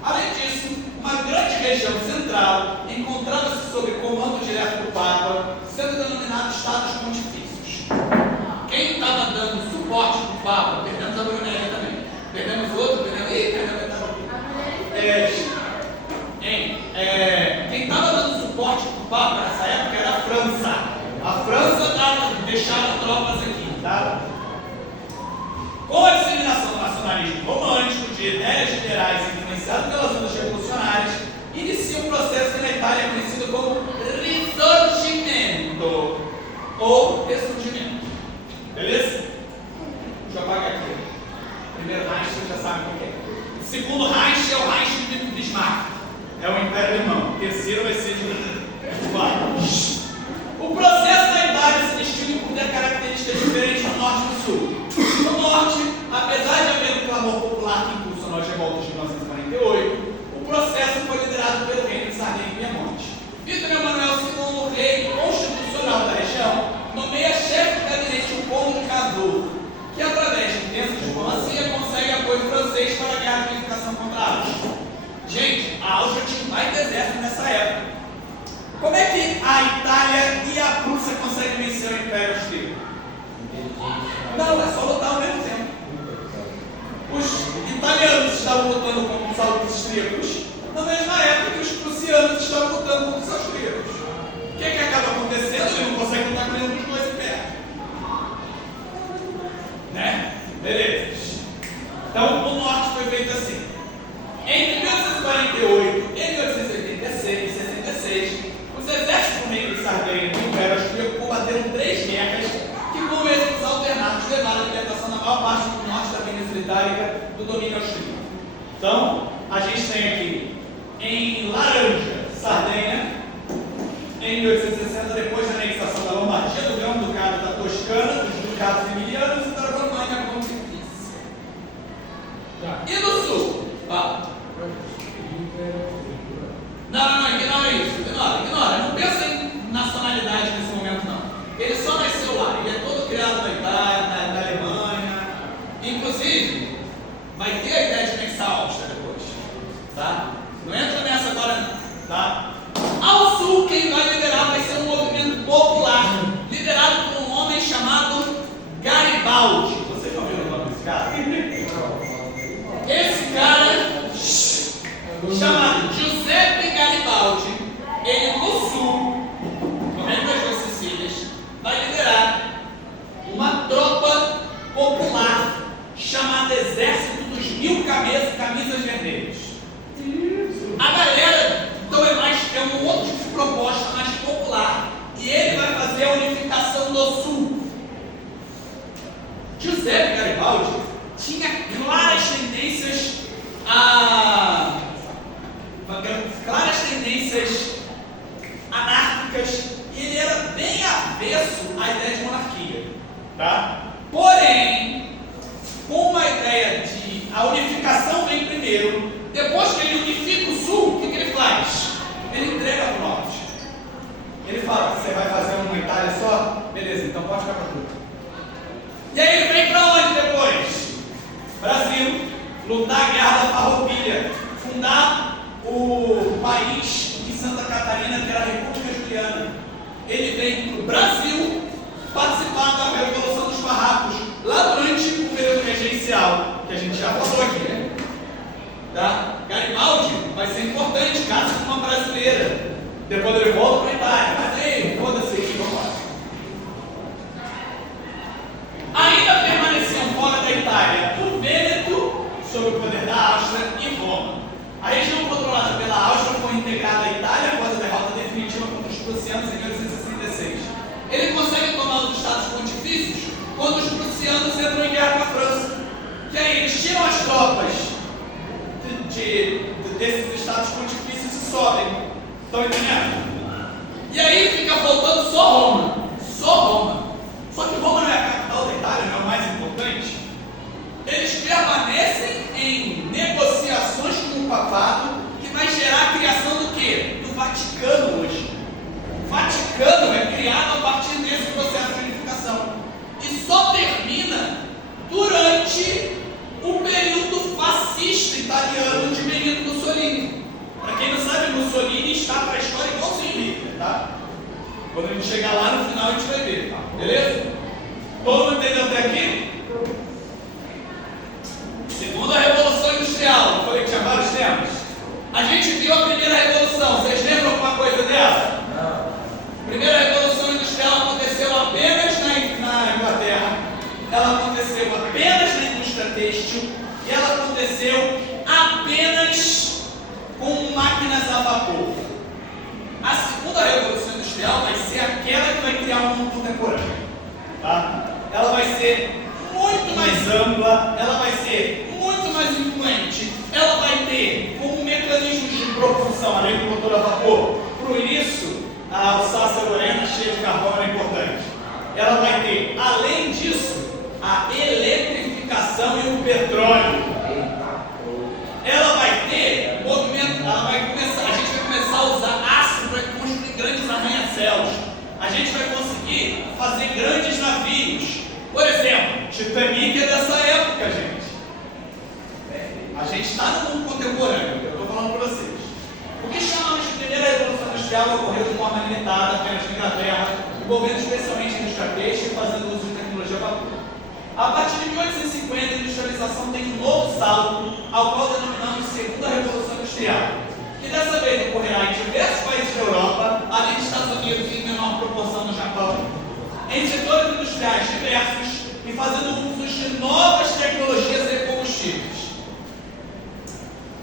Além disso, uma grande região central encontrava-se sob comando direto do Papa, sendo denominados Estados Pontifícios. Quem estava dando suporte para o Papa? Perdemos a Brunelli também. Perdemos outro, perdemos a quem estava dando suporte para o Papa nessa época era a França. A França deixava tropas aqui, tá? Com a disseminação do nacionalismo romântico, de ideias liberais influenciadas pelas ondas revolucionárias, inicia um processo que na Itália é conhecido como Risorgimento ou Ressurgimento. Beleza? Deixa eu apagar aqui. Primeiro Reich, você já sabe o que é. O segundo Reich é o Reich de Bismarck. É o Império Alemão. O terceiro vai ser de o processo da Itália se distingue por ter características diferentes no norte e no sul. No norte, apesar de haver um clamor popular que impulsionou as revoltas de 1948, o processo foi liderado pelo reino de Sardenha e Piemonte. Vítor Emanuel II, rei constitucional da região, nomeia chefe de gabinete o Conde de Cavour, que através de intensa diplomacia consegue apoio francês para a guerra de unificação contra a Áustria. Gente, a Áustria tinha um baita exército nessa época. Como é que a Itália e a Prússia conseguem vencer o Império Austríaco? Não, é só lutar ao mesmo tempo. Os italianos estavam lutando contra os austríacos na mesma época que os prussianos estavam lutando contra os austríacos. O que acaba acontecendo? Ele não consegue lutar com nenhum dos dois em pé. Né? Beleza. Então, o norte foi feito assim. Entre 1848 e 1886 e 66, os exércitos do reino de Sardenha e do Império Austríaco combateram 3 guerras que, com êxitos alternados, levaram à libertação da maior parte do norte da Península Itálica do domínio austríaco. Então, a gente tem aqui, em laranja, Sardenha, em 1860, depois da anexação da Lombardia, do Grão Ducado da Toscana, dos Ducados Emilianos e da Romagna Pontifícia. E no sul? Não, ignora isso. Ignora. Não pensa em nacionalidade nesse momento, não. Ele só nasceu lá. Ele é todo criado na Itália, na Alemanha. Inclusive, vai ter a ideia de anexar a Áustria depois. Tá? Não entra nessa agora, não. Tá? Ao sul, quem vai liderar vai ser um movimento popular, liderado por um homem chamado Garibaldi. Vocês não viram o nome desse cara? Esse cara, chamado Giuseppe Garibaldi, ele no sul, no reino das duas Sicílias, vai liderar uma tropa popular chamada Exército dos 1000 Camisas Vermelhas. A galera, então, é um outro tipo de proposta mais popular, e ele vai fazer a unificação do sul. Giuseppe Garibaldi tinha claras tendências anárquicas, e ele era bem avesso à ideia de monarquia. Tá? Porém, com uma ideia de a unificação vem primeiro, depois que ele unifica o sul, o que ele faz? Ele entrega para o norte. Ele fala: você vai fazer uma Itália só? Beleza, então pode ficar para tudo. E aí ele vem para onde depois? Brasil, lutar a guerra da Farroupilha, fundar o país em Santa Catarina, que era a República Juliana. Ele vem para o Brasil participar da Revolução dos Farrapos, lá durante o período regencial, que a gente já falou aqui. Tá? Garibaldi vai ser importante, casa com uma brasileira. Depois ele volta para a Itália. Mas aí, foda-se aqui, vamos lá. Ainda permaneciam fora da Itália o Vêneto, sob o poder da Áustria, e Roma. A região controlada pela Áustria foi integrada à Itália após a derrota definitiva contra os prussianos em 1866. Ele consegue tomar os Estados Pontifícios quando os prussianos entram em guerra com a França. Que aí eles tiram as tropas desses Estados Pontifícios e sobem. Estão entendendo? E aí fica faltando só Roma. Só Roma. Só que Roma não é a capital da Itália, não é o mais importante. Eles permanecem em negociações com o papado, que vai gerar a criação do quê? Do Vaticano hoje. O Vaticano é criado a partir desse processo de unificação. E só termina durante o período fascista italiano de Benito Mussolini. Para quem não sabe, Mussolini está para a história igualzinho Hitler, tá? Quando a gente chegar lá no final a gente vai ver, tá? Beleza? Todo mundo entendeu até aqui? Segunda Revolução Industrial, eu falei que tinha vários temas. A gente viu a primeira revolução, vocês lembram alguma coisa dela? Não. Primeira Revolução Industrial aconteceu apenas na Inglaterra, ela aconteceu apenas na indústria têxtil e ela aconteceu apenas com máquinas a vapor. A segunda Revolução Industrial vai ser aquela que vai criar o mundo contemporâneo. Tá? Ela vai ser muito mais ampla, ela vai ser muito mais influente, ela vai ter como mecanismo de propulsão, além do motor a vapor. Por isso, a Alsácia Lorena cheia de carbono é importante. Ela vai ter, além disso, a eletrificação e o petróleo. Ela vai ter movimento, a gente vai começar a usar aço para construir grandes arranha-céus. A gente vai conseguir fazer grandes navios. Por exemplo, Titanic é dessa época, gente. A gente está no mundo contemporâneo, eu estou falando para vocês. O que chamamos de primeira revolução industrial ocorreu de forma limitada apenas na Inglaterra, envolvendo especialmente a indústria têxtil e fazendo uso de tecnologia a vapor. A partir de 1850, a industrialização tem um novo salto, ao qual denominamos Segunda Revolução Industrial, que dessa vez ocorrerá em diversos países da Europa, além dos Estados Unidos e em menor proporção no Japão, em setores industriais diversos e fazendo uso de novas tecnologias e combustíveis.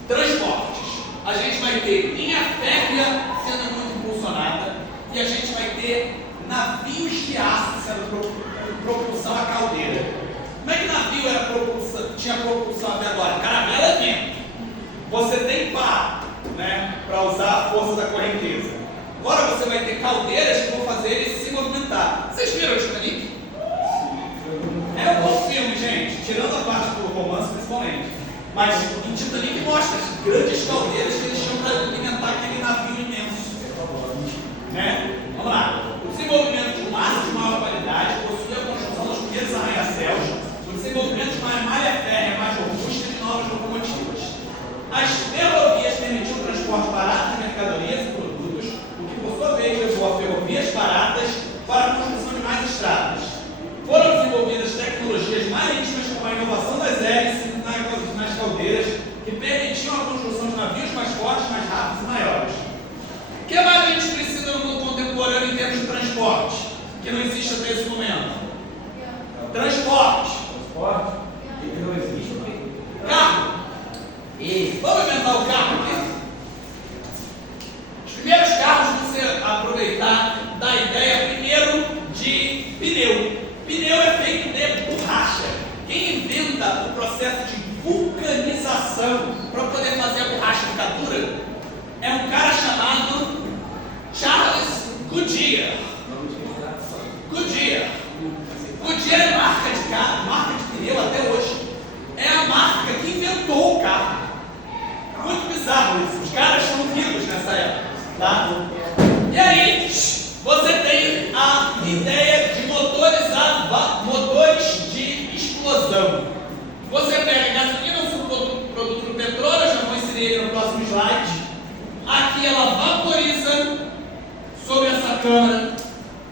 Transportes. A gente vai ter linha férrea sendo muito impulsionada e a gente vai ter navios de aço sendo propulsão a caldeira. Como é que navio tinha propulsão até agora? Caravela é vento. Você tem pá, né, para usar a força da correnteza. Agora você vai ter caldeiras que vão fazer ele se movimentar. Vocês viram o Titanic? É um bom filme, gente, tirando a parte do romance principalmente. Mas em Titanic mostra as grandes caldeiras que eles tinham para alimentar aquele navio imenso. Né? Vamos lá. O desenvolvimento de um aço de maior qualidade possui a construção dos primeiros arranha-céus, o desenvolvimento de uma malha férrea mais robusta e de novas locomotivas. As ferrovias permitiam o transporte barato de mercadorias e produtos, o que por sua vez levou a ferrovias baratas para a construção de mais estradas. Foram desenvolvidas tecnologias marítimas como a inovação das hélices nas caldeiras, que permitiam a construção de navios mais fortes, mais rápidos e maiores. O que mais a gente precisa no mundo contemporâneo em termos de transporte, que não existe até esse momento? Transporte. Transporte? Que não existe o quê? Carro. Vamos inventar o carro aqui? Os primeiros carros vão se aproveitar da ideia primeiro de pneu. Pneu é feito de borracha. Quem inventa o processo de vulcanização para poder fazer a borracha ficar dura é um cara chamado Charles Goodyear. Goodyear é marca de carro, marca de pneu até hoje. É a marca que inventou o carro. Muito bizarro isso. Os caras estão vivos nessa época, tá? E aí, você tem a ideia de motores de explosão. Você pega a gasolina, o produto do petróleo, já vou inserir ele no próximo slide. Aqui ela vaporiza sobre essa câmara.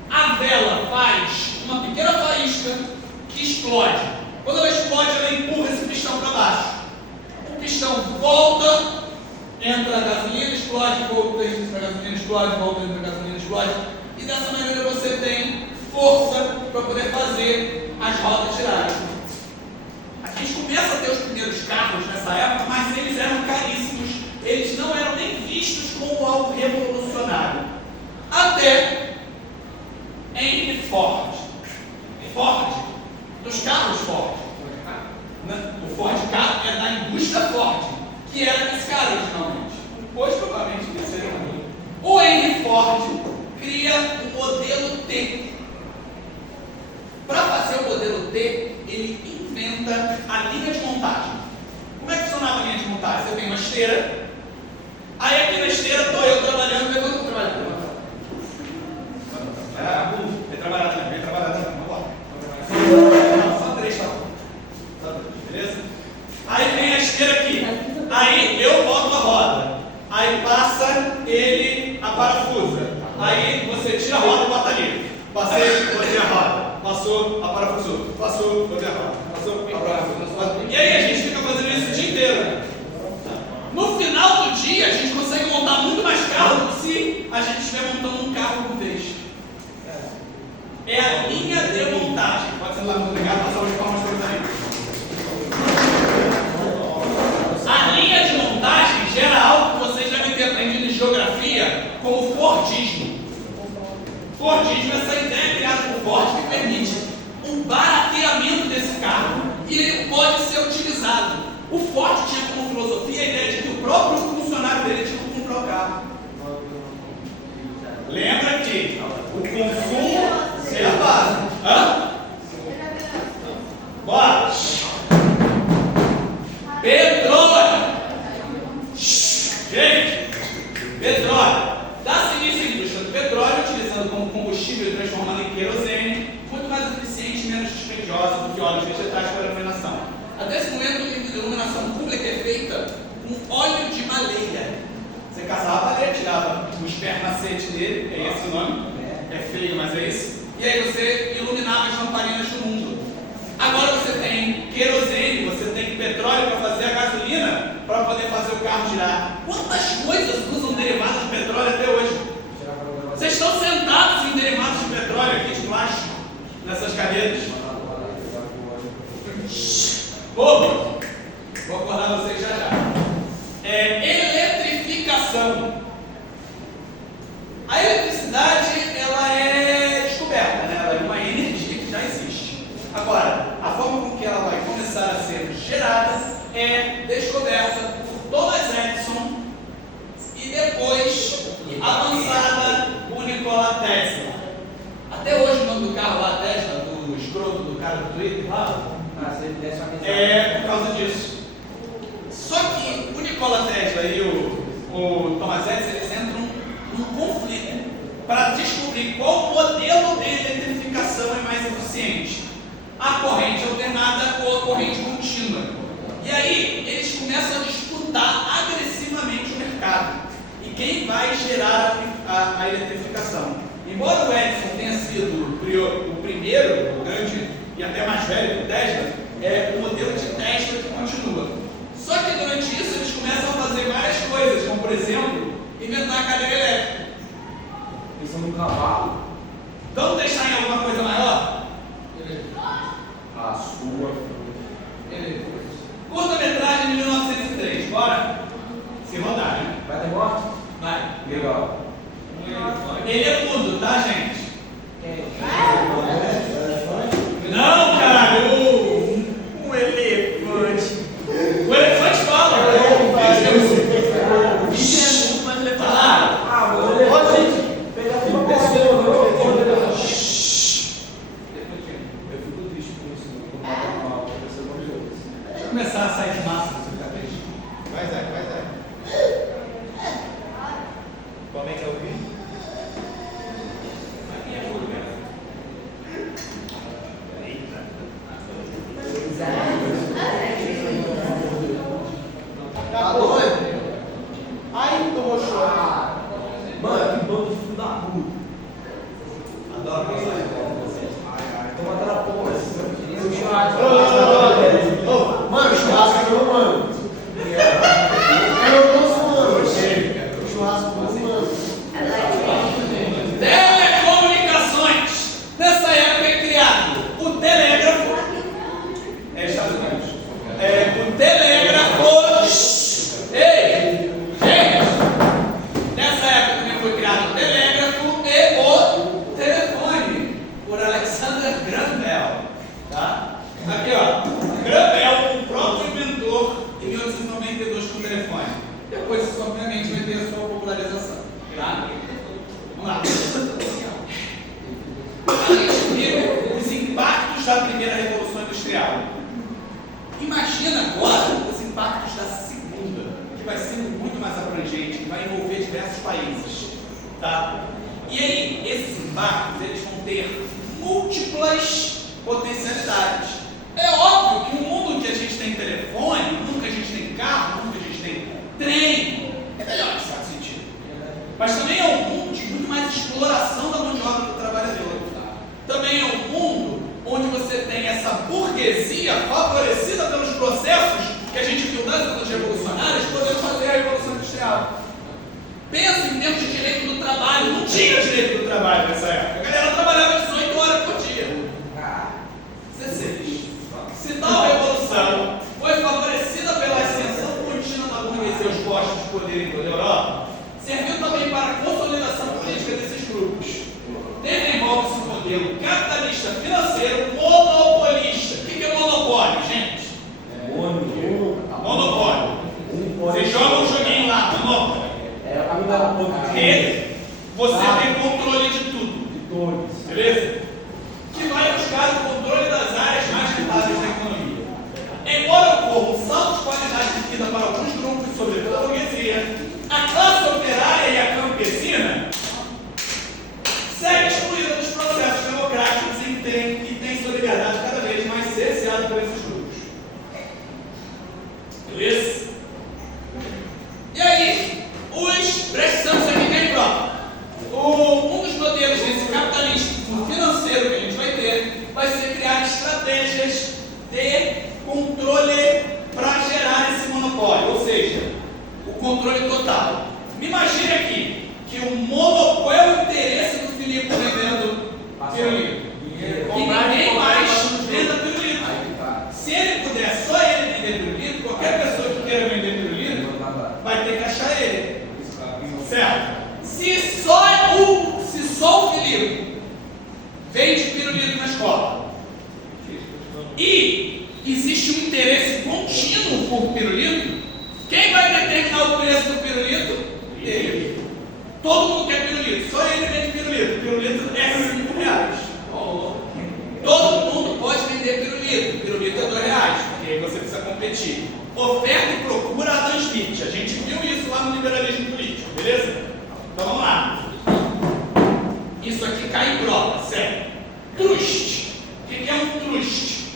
A vela faz uma pequena faísca que explode. Quando ela explode, ela empurra esse pistão para baixo. O pistão volta, entra a gasolina, explode, volta, entra a gasolina, explode, volta, entra a gasolina, explode. E dessa maneira você tem força para poder fazer as rodas girarem. A gente começa a ter os primeiros carros nessa época, mas eles eram caríssimos. Eles não eram nem vistos como algo revolucionário. Até Henry Ford. Dos carros Ford. O Ford carro é da indústria Ford, que era desse cara originalmente. Hoje provavelmente ele seria ruim. O Henry Ford cria o modelo T. Para fazer o modelo T, ele inventa a linha de montagem. Como é que funcionava a linha de montagem? Você tem uma esteira, aí aqui na esteira estou eu trabalhando, depois eu trabalho. Vem trabalhar também, vamos lá. Não, só 3, tá bom. Só 3, beleza? Aí vem a esteira aqui, aí eu boto a roda, aí passa ele a parafusa, aí você tira a roda e bota ali. Passei, botei a roda, passou, a parafusou, passou, botei a roda, passou, a parafusou. E aí a gente fica fazendo isso o dia inteiro. No final do dia, a gente consegue montar muito mais carro do que se a gente estiver montando um carro por vez. É a linha de montagem. Pode ser lá muito legal, passar os palmas para aí. A linha de montagem gera algo que vocês devem ter aprendido em geografia como Fordismo. Fordismo é essa ideia criada por Ford que permite um barateamento desse carro e ele pode ser utilizado. O Ford tinha como filosofia a ideia de que o próprio funcionário dele tinha que comprar o carro. Lembra que o consumo é a base. Hã? Bora! Petróleo! Gente! Petróleo! Da seguinte indústria do petróleo, utilizando como combustível e transformando em querosene, muito mais eficiente e menos dispendiosa do que óleos vegetais para iluminação. Até esse momento, a iluminação pública é feita com óleo de baleia. Você caçava a baleia, tirava o espermacete dele, é esse o nome, é feio, mas é isso. E aí você iluminava as lamparinas do mundo. Agora você tem querosene, você tem petróleo para fazer a gasolina, para poder fazer o carro girar. Quantas coisas usam derivados de petróleo até hoje? Vocês estão sentados em derivados de petróleo aqui de plástico, nessas cadeiras. Bobo! Vou acordar vocês já já. Eletrificação. A eletricidade, ela é descoberta, né? Ela é uma energia que já existe. Agora, a forma com que ela vai começar a ser gerada é descoberta por Thomas Edison e depois avançada por Nikola Tesla. Até hoje o nome do carro lá, Tesla, do escroto do cara do Twitter lá, é por causa disso. Só que o Nikola Tesla e o Thomas Edison, eles entram num conflito para descobrir qual modelo de eletrificação é mais eficiente, a corrente alternada ou a corrente contínua. E aí eles começam a disputar agressivamente o mercado e quem vai gerar a eletrificação. Embora o Edison tenha sido o primeiro, o grande e até mais velho que o Tesla, é o modelo de Tesla que continua. Só que durante isso eles começam a fazer várias coisas, como por exemplo, inventar a cadeira elétrica. Isso é um cavalo? Vamos deixar em alguma coisa maior? A sua. Curta-metragem de 1903, bora? Se rodar, né? Vai ter morte? Vai. Legal. Ele é mudo, tá, gente? Não, caralho! O elefante. O elefante fala! Mas ele fala! Eu fico triste com isso. Deixa eu começar a sair de massa se ficar triste. Vai, Zé. Como é que é o vídeo? Aqui é tudo, né? Imagina agora os impactos da segunda, que vai ser muito mais abrangente, que vai envolver diversos países. Tá? E aí, esses impactos, eles vão ter múltiplas potencialidades. É óbvio que no mundo que a gente tem telefone, no mundo que a gente tem carro, no mundo que a gente tem trem, é melhor em certo sentido. Mas também é um mundo de muito mais exploração da mão de obra do trabalhador. Também é um mundo onde você tem essa burguesia favorecida pelos processos que a gente viu nas lutas revolucionárias, podendo fazer a Revolução Industrial. Pensa em termos de direito do trabalho. Não tinha direito do trabalho nessa época. A galera trabalhava 18 horas por dia. 16. Se tal revolução foi favorecida pela ascensão contínua da burguesia e os postos de poder em toda a Europa, serviu também para a consolidação política desses grupos. Desenvolve-se um modelo capitalista financeiro monopolista. O que é monopólio, gente? Monopólio. Você joga um joguinho lá, monopólio. Você tem controle de tudo. Beleza? Que vai buscar o controle das áreas mais rentáveis da economia. Embora ocorra um salto de qualidade de vida para alguns grupos, sobretudo a burguesia, a classe operária e a campesina segue excluída dos processos democráticos e tem sua liberdade cada vez mais cerceada por esses grupos. Beleza? E aí, precisamos aqui que é prova. Um dos modelos desse capitalismo financeiro que a gente vai ser criar estratégias de controle para gerar esse monopólio, ou seja, o controle total. Me imagine aqui que o monopólio, qual é o interesse do Filipe vendendo pirulito? Que ninguém mais venda pirulito. Se ele puder só ele vender pirulito, qualquer pessoa que queira vender pirulito vai ter que achar ele. Certo? Se só o Filipe vende pirulito na escola e existe um interesse contínuo por pirulito, quem vai determinar o preço do pirulito? Ele. Todo mundo quer pirulito, só ele vende pirulito. Pirulito é R$5. Todo mundo pode vender pirulito. Pirulito é R$2, porque aí você precisa competir. Oferta e procura Adam Smith. A gente viu isso lá no liberalismo político, beleza? Então vamos lá. Isso aqui cai em prova, sério. Trust. O que é um trust?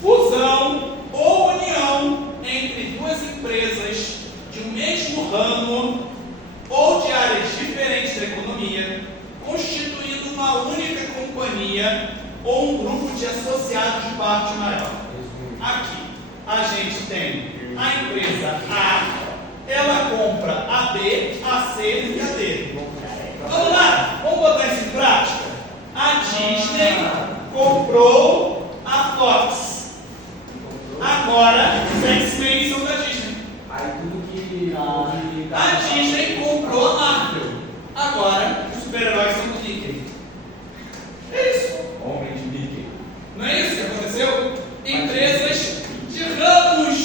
Fusão ou união entre duas empresas de um mesmo ramo ou de áreas diferentes da economia, constituindo uma única companhia ou um grupo de associados de parte maior. Aqui, a gente tem a empresa A, ela compra a B, a C e a D. Vamos lá, vamos botar isso em prática? A Disney comprou a Fox. Agora, os X-Men são da Disney. A Disney comprou a Marvel. Agora, os super-heróis são do Mickey. É isso. Homem de Mickey. Não é isso que aconteceu? Empresas de ramos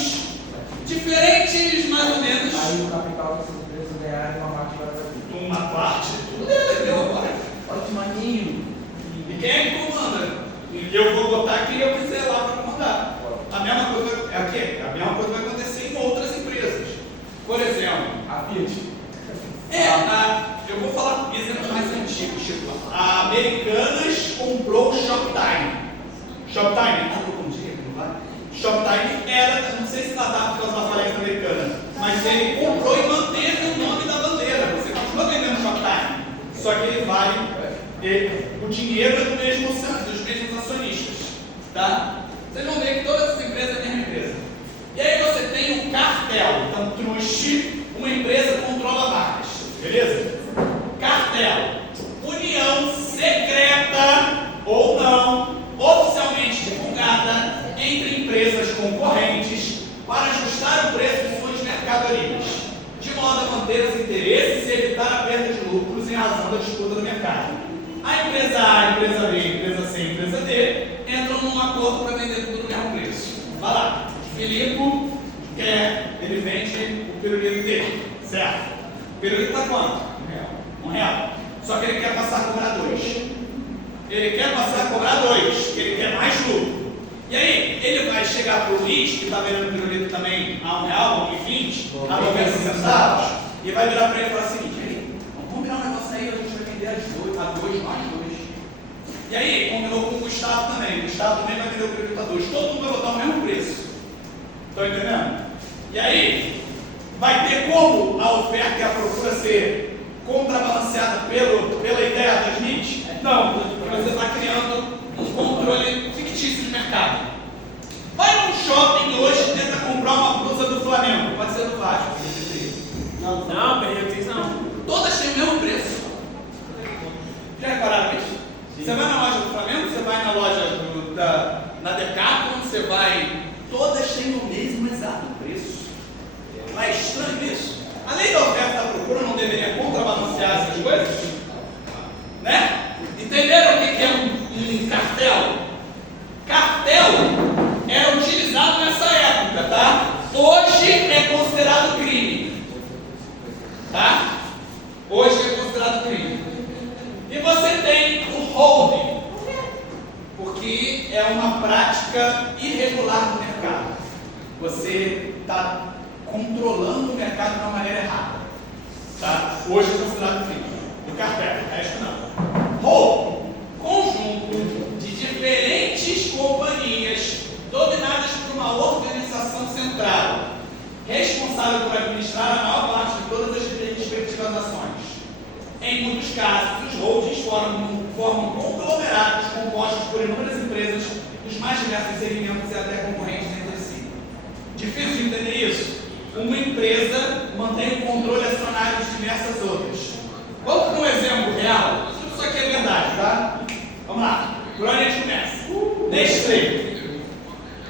diferentes, mais ou menos. Aí o capital dessas empresas ganharam uma parte para tudo. Uma parte, tudo é meu agora. Olha que maneiro. E quem é que comanda? E eu vou botar quem eu quiser lá para comandar. A mesma coisa é aqui. A mesma coisa vai acontecer em outras empresas. Por exemplo, A Fiat. eu vou falar exemplos mais antigos, tipo, a Americanas comprou o Shoptime. Shoptime, Shoptime era, não sei se datava por causa da falência americana, mas ele comprou e manteve o nome da bandeira. Você continua vendendo Shoptime, só que ele vale, o dinheiro é do mesmo, dos mesmos acionistas. Tá? Vocês vão ver que todas as empresas é a mesma empresa. E aí você tem um cartel, então trust, uma empresa controla várias, beleza? Cartel, união secreta ou não, oficialmente divulgada entre empresas concorrentes para ajustar o preço de suas mercadorias, de modo a manter os interesses e evitar a perda de lucros em razão da disputa do mercado. A empresa A, a empresa B, a empresa C e a empresa D entram num acordo para vender tudo no mesmo preço. Vai lá, Filipe ele vende o pirulito dele, certo? O pirulito está quanto? R$1. Só que ele quer passar a cobrar 2. Ele quer passar a cobrar 2, porque ele quer mais lucro. E aí, ele vai chegar para o Luiz, que está vendendo pirulito também a R$1, R$1,20, a 90 centavos, e vai virar para ele e falar o seguinte: "Ei, vamos combinar um negócio aí, a gente vai vender a 2 mais 2. E aí, combinou com o Gustavo também. O Gustavo também vai vender o pirulito a 2. Todo mundo vai botar o mesmo preço. Estão entendendo? E aí, vai ter como a oferta e a procura ser contrabalanceada pela ideia da Smith? Não, porque você está criando um controle fictício de mercado. Vai num shopping hoje e tenta comprar uma blusa do Flamengo, pode ser do Vasco. Não, perdi não. Todas têm o mesmo preço. Já repararam isso? Você vai na loja do Flamengo, você vai na loja na Decathlon, você vai... Todas têm o mesmo exato preço. Não é estranho isso? A lei da oferta e da procura não deveria contrabalancear essas coisas? Né? Entenderam o que é um cartel? Cartel era utilizado nessa época, tá? Hoje é considerado crime. Tá? Hoje é considerado crime. E você tem o holding, porque é uma prática irregular do mercado. Você está controlando o mercado de uma maneira errada. Tá? Hoje é considerado crime. O cartel, o resto não. Holding, conjunto de diferentes companhias dominadas por uma organização central, responsável por administrar a maior parte de todas as respectivas ações. Em muitos casos, os holdings formam conglomerados compostos por inúmeras empresas dos mais diversos segmentos e até concorrentes entre si. Difícil de entender isso? Uma empresa mantém o controle acionário de diversas outras. Vamos para um exemplo real? Isso aqui é verdade, tá? Vamos lá. Por onde a gente começa? Nestlé.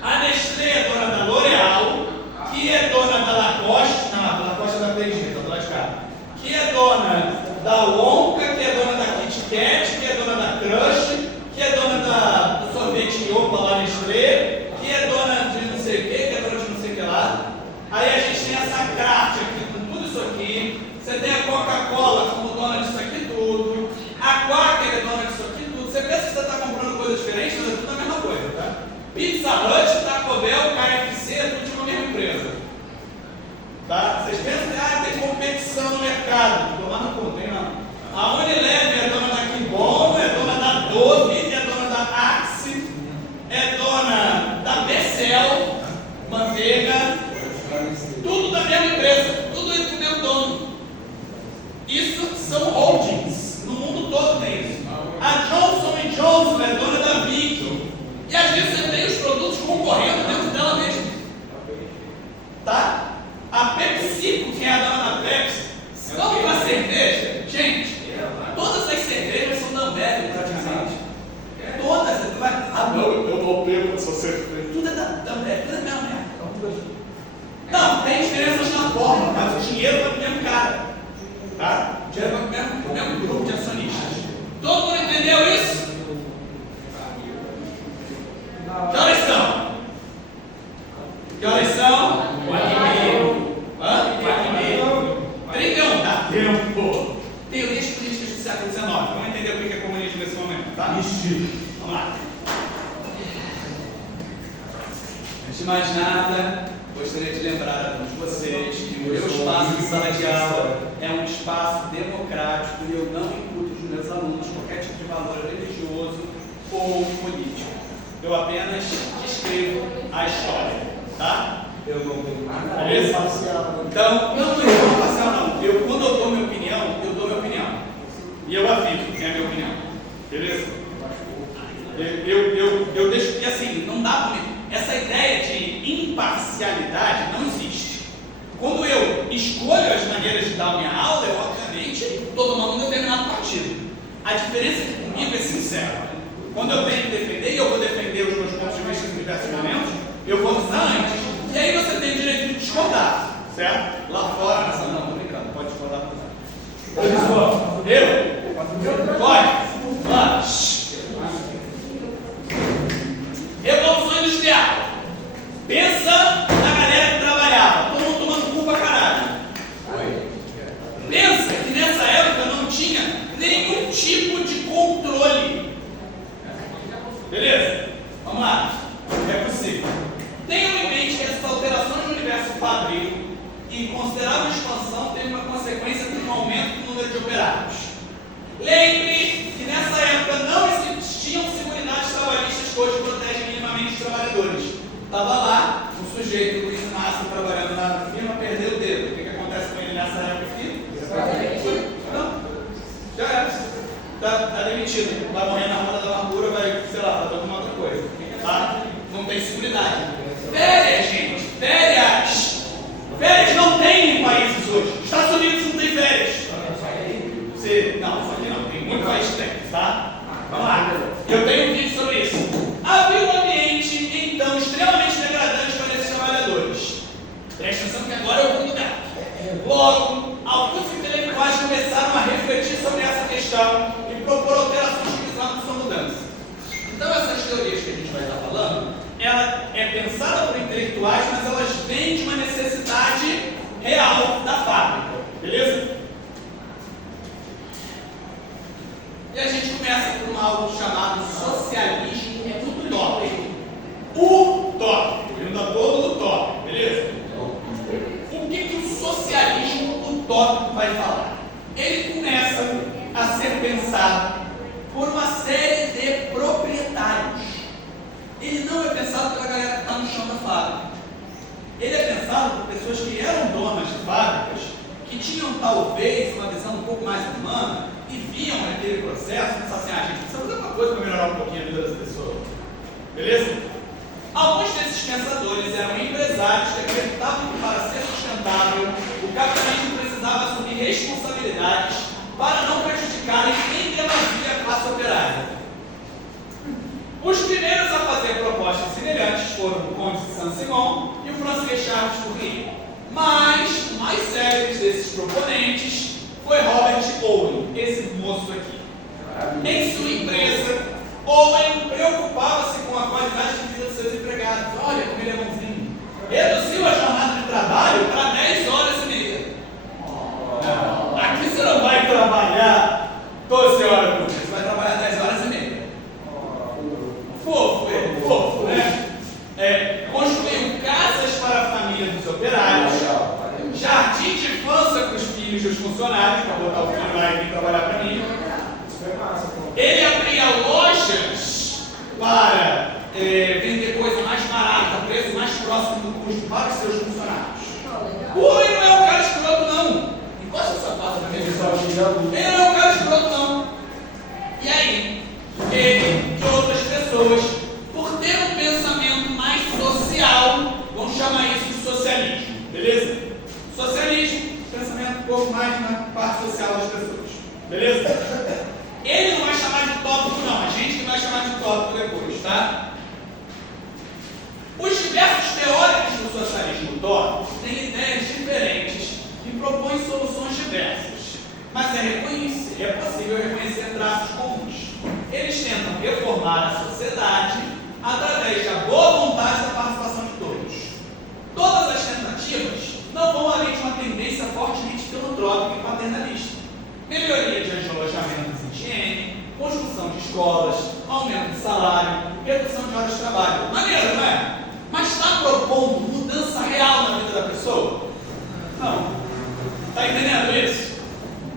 A Nestlé é dona da L'Oréal, que é dona da Lacoste, não, a Lacoste é da P&G, tá do lado de cá, que é dona da Wonka, que é dona da Kit Kat, que é dona da Crush, que é dona do sorvete Yopa lá Nestlé, que é dona de não sei o que é dona de não sei o que lá. Aí a gente tem essa Kraft aqui com tudo isso aqui, você tem a Coca-Cola como dona disso aqui tudo, a Quaker é dona disso aqui tudo. Você pensa que você está comprando coisa diferente, mas é tudo a mesma coisa, tá? Pizza Hut, Taco Bell, KFC, é tudo de uma mesma empresa. Tá? Vocês pensam que tem competição no mercado. Tomar no cu, tem não. A Unilever é dona da Kimball, é dona da Dove, é dona da Axe, é dona da Becel, manteiga, tudo da mesma empresa, tudo do mesmo dono. Isso são holdings. No mundo todo tem isso. A Johnson & Johnson é dona da Victor. E às vezes você tem os produtos concorrendo dentro dela mesma. Tá? A PepsiCo, que é a dona da Pepsi, se vamos para cerveja, gente, todas as cervejas são da Ambev, praticamente. Todas, você vai. Ah, não, eu não bebo essa cerveja. Tudo é da Ambev, tudo é da mesma merda. Não, tem diferenças na forma, mas o dinheiro vai para o mesmo cara. Tá? O dinheiro vai para o mesmo grupo de acionistas. Todo mundo entendeu isso? Que horas são? Que horas são? 4h30. Hã? 4h30. 31, dá tempo. Teorias políticas do século XIX. Vamos entender o que é comunismo nesse momento, tá? Vamos lá. Antes de mais nada, gostaria de lembrar a todos vocês que o meu espaço de sala de aula é um espaço democrático e eu não imputo dos meus alunos qualquer tipo de valor religioso ou político. Eu apenas descrevo a história, tá? Eu não tenho nada. Beleza? Então, não é parcial não. Quando eu dou minha opinião, eu dou minha opinião. E eu afirmo que é a minha opinião. Beleza? Eu deixo. E assim, não dá pra mim. Essa ideia de imparcialidade não existe. Quando eu escolho as maneiras de dar minha aula, eu obviamente estou tomando um determinado partido. A diferença é que comigo é sincera. Quando eu tenho que defender, e eu vou defender os meus pontos de vista em diversos momentos, eu vou avisar antes. E aí você tem o direito de discordar, certo? Lá fora, nessa não, tô brincando, pode discordar com você. Eu? Pode? Lá. Revolução Industrial. Pensa na galera que trabalhava, todo mundo tomando culpa caralho. Pensa que nessa época não tinha nenhum tipo de controle. Beleza? Vamos lá. É possível. fabril e considerável expansão teve uma consequência de um aumento no número de operários. Lembre que nessa época não existiam seguridades trabalhistas que hoje protegem minimamente os trabalhadores. Estava lá um sujeito, Luiz Inácio, trabalhando na firma, perdeu o dedo. O que acontece com ele nessa época aqui? Não, já era. Está demitido. Vai morrer na roda da amargura, vai, sei lá, fazer alguma outra coisa. Tá? Não tem seguridade. Férias, gente. Férias. Férias não tem em países hoje. Estados Unidos não tem férias. Não, isso aqui não. Tem muito país que tem, tá? Vamos lá. Eu tenho um vídeo sobre isso. Havia um ambiente, então, extremamente degradante para esses trabalhadores. Presta atenção que agora é o mundo dela. Logo, alguns intelectuais começaram a refletir sobre essa questão e propor alterações que visavam sua mudança. Então, essas teorias que a gente vai estar falando, ela é pensada por intelectuais, mas elas vêm de uma necessidade real da fábrica. Beleza? E a gente começa por algo chamado socialismo utópico. Utópico, indo a todo utópico, beleza? O que o socialismo utópico vai falar? Ele começa a ser pensado por uma série de proprietários. Ele não é pensado pela galera que está no chão da fábrica. Ele é pensado por pessoas que eram donas de fábricas, que tinham talvez uma visão um pouco mais humana e viam naquele processo e pensavam assim, gente precisa fazer alguma coisa para melhorar um pouquinho a vida das pessoas. Beleza? Alguns desses pensadores eram empresários que acreditavam que para ser sustentável, o capitalismo precisava assumir responsabilidades para não prejudicarem em demasia a classe operária. Os primeiros a fazer propostas semelhantes foram o Conde de Saint-Simon e o francês Charles Fourier. Mas o mais célebre desses proponentes foi Robert Owen, esse moço aqui. Em sua empresa, Owen preocupava-se com a qualidade de vida dos seus empregados. Olha como ele é bonzinho. Reduziu a jornada de trabalho para 10 horas e meia. Aqui você não vai trabalhar 12 horas por dia, você vai trabalhar 10 horas e meia. Fofo, fofo, né? Construiu casas para a família dos operários, jardim de infância para os filhos dos funcionários, para botar o filho lá e vir trabalhar para mim. Ele abria lojas para vender coisa mais barata, preço mais próximo do custo para os seus funcionários. O homem não é um cara escroto, não. Encosta essa parte na minha visão. Ele não é um cara escroto, não. E aí, ele e outras pessoas, por ter um pensamento mais social, vamos chamar isso de socialismo. Beleza? Socialismo, pensamento um pouco mais na parte social das pessoas. Beleza? Ele não vai chamar de tópico, não. A gente que vai chamar de tópico depois, tá? Os diversos teóricos do socialismo utópico têm ideias diferentes e propõem soluções diversas. Mas é possível reconhecer traços comuns. Eles tentam reformar a sociedade através da boa vontade da participação de todos. Todas as tentativas não vão além de uma tendência fortemente filantrópica e paternalista. Melhoria de alojamentos e higiene, construção de escolas, aumento de salário, redução de horas de trabalho. Maneiro, não é? Mas está propondo mudança real na vida da pessoa? Não. Está entendendo isso?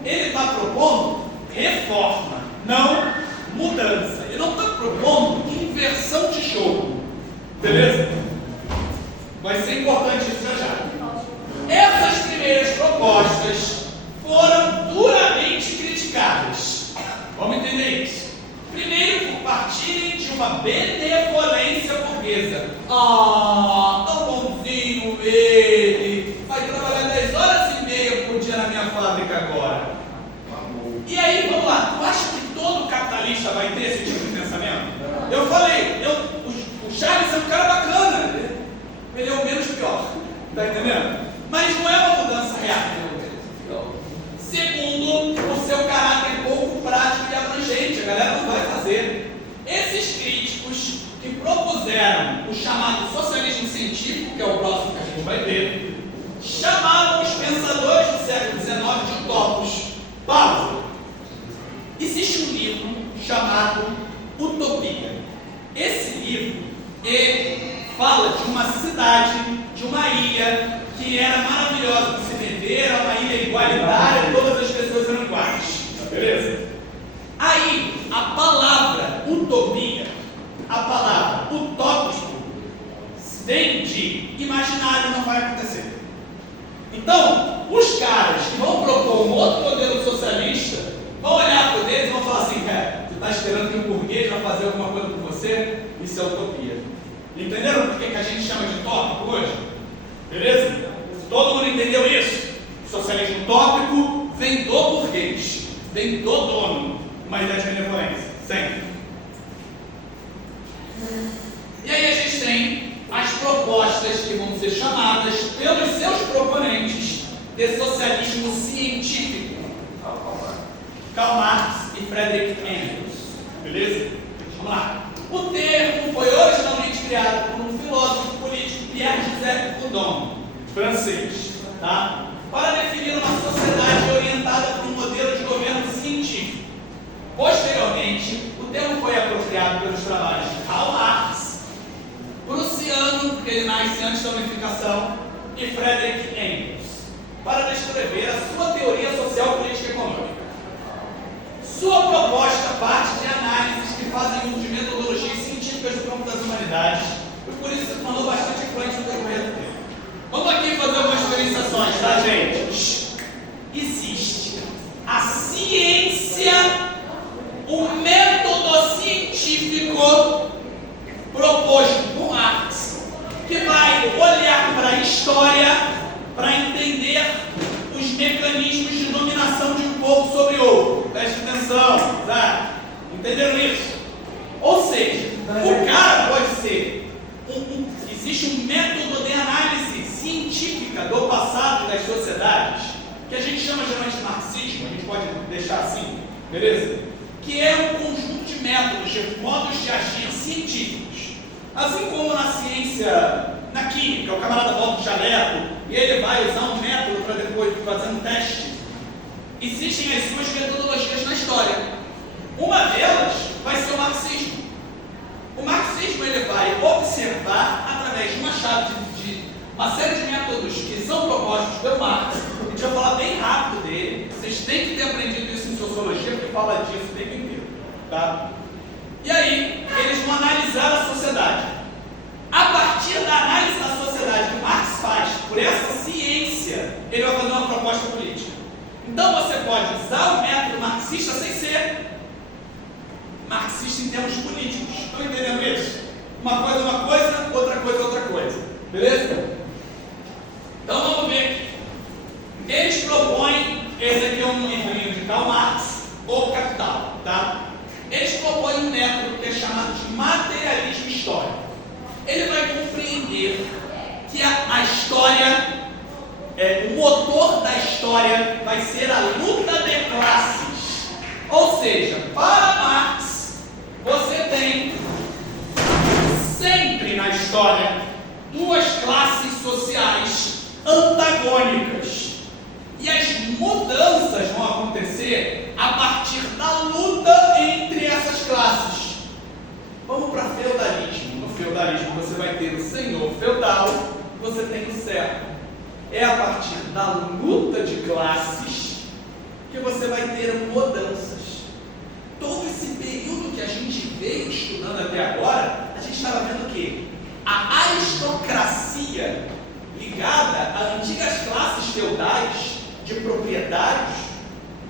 Ele está propondo reforma, não mudança. Ele não está propondo inversão de jogo. Beleza? Vai ser importante isso já já. Essas primeiras propostas foram duramente criticadas. Vamos entender isso. Primeiro, por partirem de uma benevolência burguesa. Tão bonzinho ele, vai trabalhar 10 horas e meia por dia na minha fábrica agora. E aí, vamos lá, tu acha que todo capitalista vai ter esse tipo de pensamento? Eu falei, o Charles é um cara bacana, ele é o menos pior, tá entendendo? Mas não é uma mudança real. Segundo, o seu caráter pouco prático e abrangente, a galera não vai fazer. Esses críticos que propuseram o chamado socialismo científico, que é o próximo que a gente vai ver, chamaram os pensadores do século XIX de utopos. Pausa. Existe um livro chamado Utopia. Esse livro, ele fala de uma cidade, de uma ilha, que que era maravilhosa de se viver, era uma ilha igualitária, todas as pessoas eram iguais. Beleza? Aí, a palavra utopia, a palavra utópico, vem de imaginário, não vai acontecer. Então, os caras que vão propor um outro modelo socialista vão olhar para eles e vão falar assim: cara, tu está esperando que o burguês vai fazer alguma coisa por você? Isso é utopia. Entenderam por que a gente chama de utópico hoje? Beleza? Todo mundo entendeu isso? Socialismo utópico vem do burguês, vem do dono, uma ideia de benevolência, sempre. E aí a gente tem as propostas que vão ser chamadas pelos seus proponentes de socialismo científico. Karl Marx e Friedrich Engels. Beleza? Vamos lá. O termo foi originalmente criado por um filósofo político, Pierre-Joseph Proudhon, francês, tá? Para definir uma sociedade orientada por um modelo de governo científico. Posteriormente, o termo foi apropriado pelos trabalhos de Karl Marx, prussiano, porque ele nasce antes da unificação, e Friedrich Engels, para descrever a sua teoria social, política e econômica. Sua proposta parte de análises que fazem uso de metodologias científicas do campo das humanidades, e por isso se tornou bastante influente no decorrer do tempo. Vamos aqui fazer algumas diferenciações, tá, gente? Existe a ciência, o método científico proposto por Marx, que vai olhar para a história para entender os mecanismos de dominação de um povo sobre outro. Preste atenção, tá? Entenderam isso? Ou seja, o cara pode ser existe um método de análise científica do passado das sociedades, que a gente chama geralmente de marxismo, a gente pode deixar assim, beleza? Que é um conjunto de métodos, de modos de agir científicos. Assim como na ciência, na química, o camarada volta o jaleco e ele vai usar um método para depois fazer um teste. Existem as suas metodologias na história. Uma delas vai ser o marxismo. O marxismo ele vai observar através de uma chave de uma série de métodos que são propostos pelo Marx. A gente vai falar bem rápido dele. Vocês têm que ter aprendido isso em sociologia, porque fala disso o tempo inteiro, tá? E aí, eles vão analisar a sociedade. A partir da análise da sociedade que Marx faz por essa ciência, ele vai fazer uma proposta política. Então você pode usar o método marxista sem ser marxista em termos políticos. Estão entendendo isso? Uma coisa, outra coisa, outra coisa. Beleza? Então vamos ver aqui. Eles propõem, esse aqui é um livrinho de Karl Marx, O Capital, tá? Eles propõem um método que é chamado de materialismo histórico. Ele vai compreender que a história, o motor da história vai ser a luta de classes. Ou seja, para Marx, você tem sempre na história duas classes sociais antagônicas. E as mudanças vão acontecer a partir da luta entre essas classes. Vamos para feudalismo. No feudalismo você vai ter o senhor feudal, você tem o servo. É a partir da luta de classes que você vai ter mudanças. Todo esse período que a gente veio estudando até agora, a gente estava vendo o quê? A aristocracia ligada a antigas classes feudais de proprietários,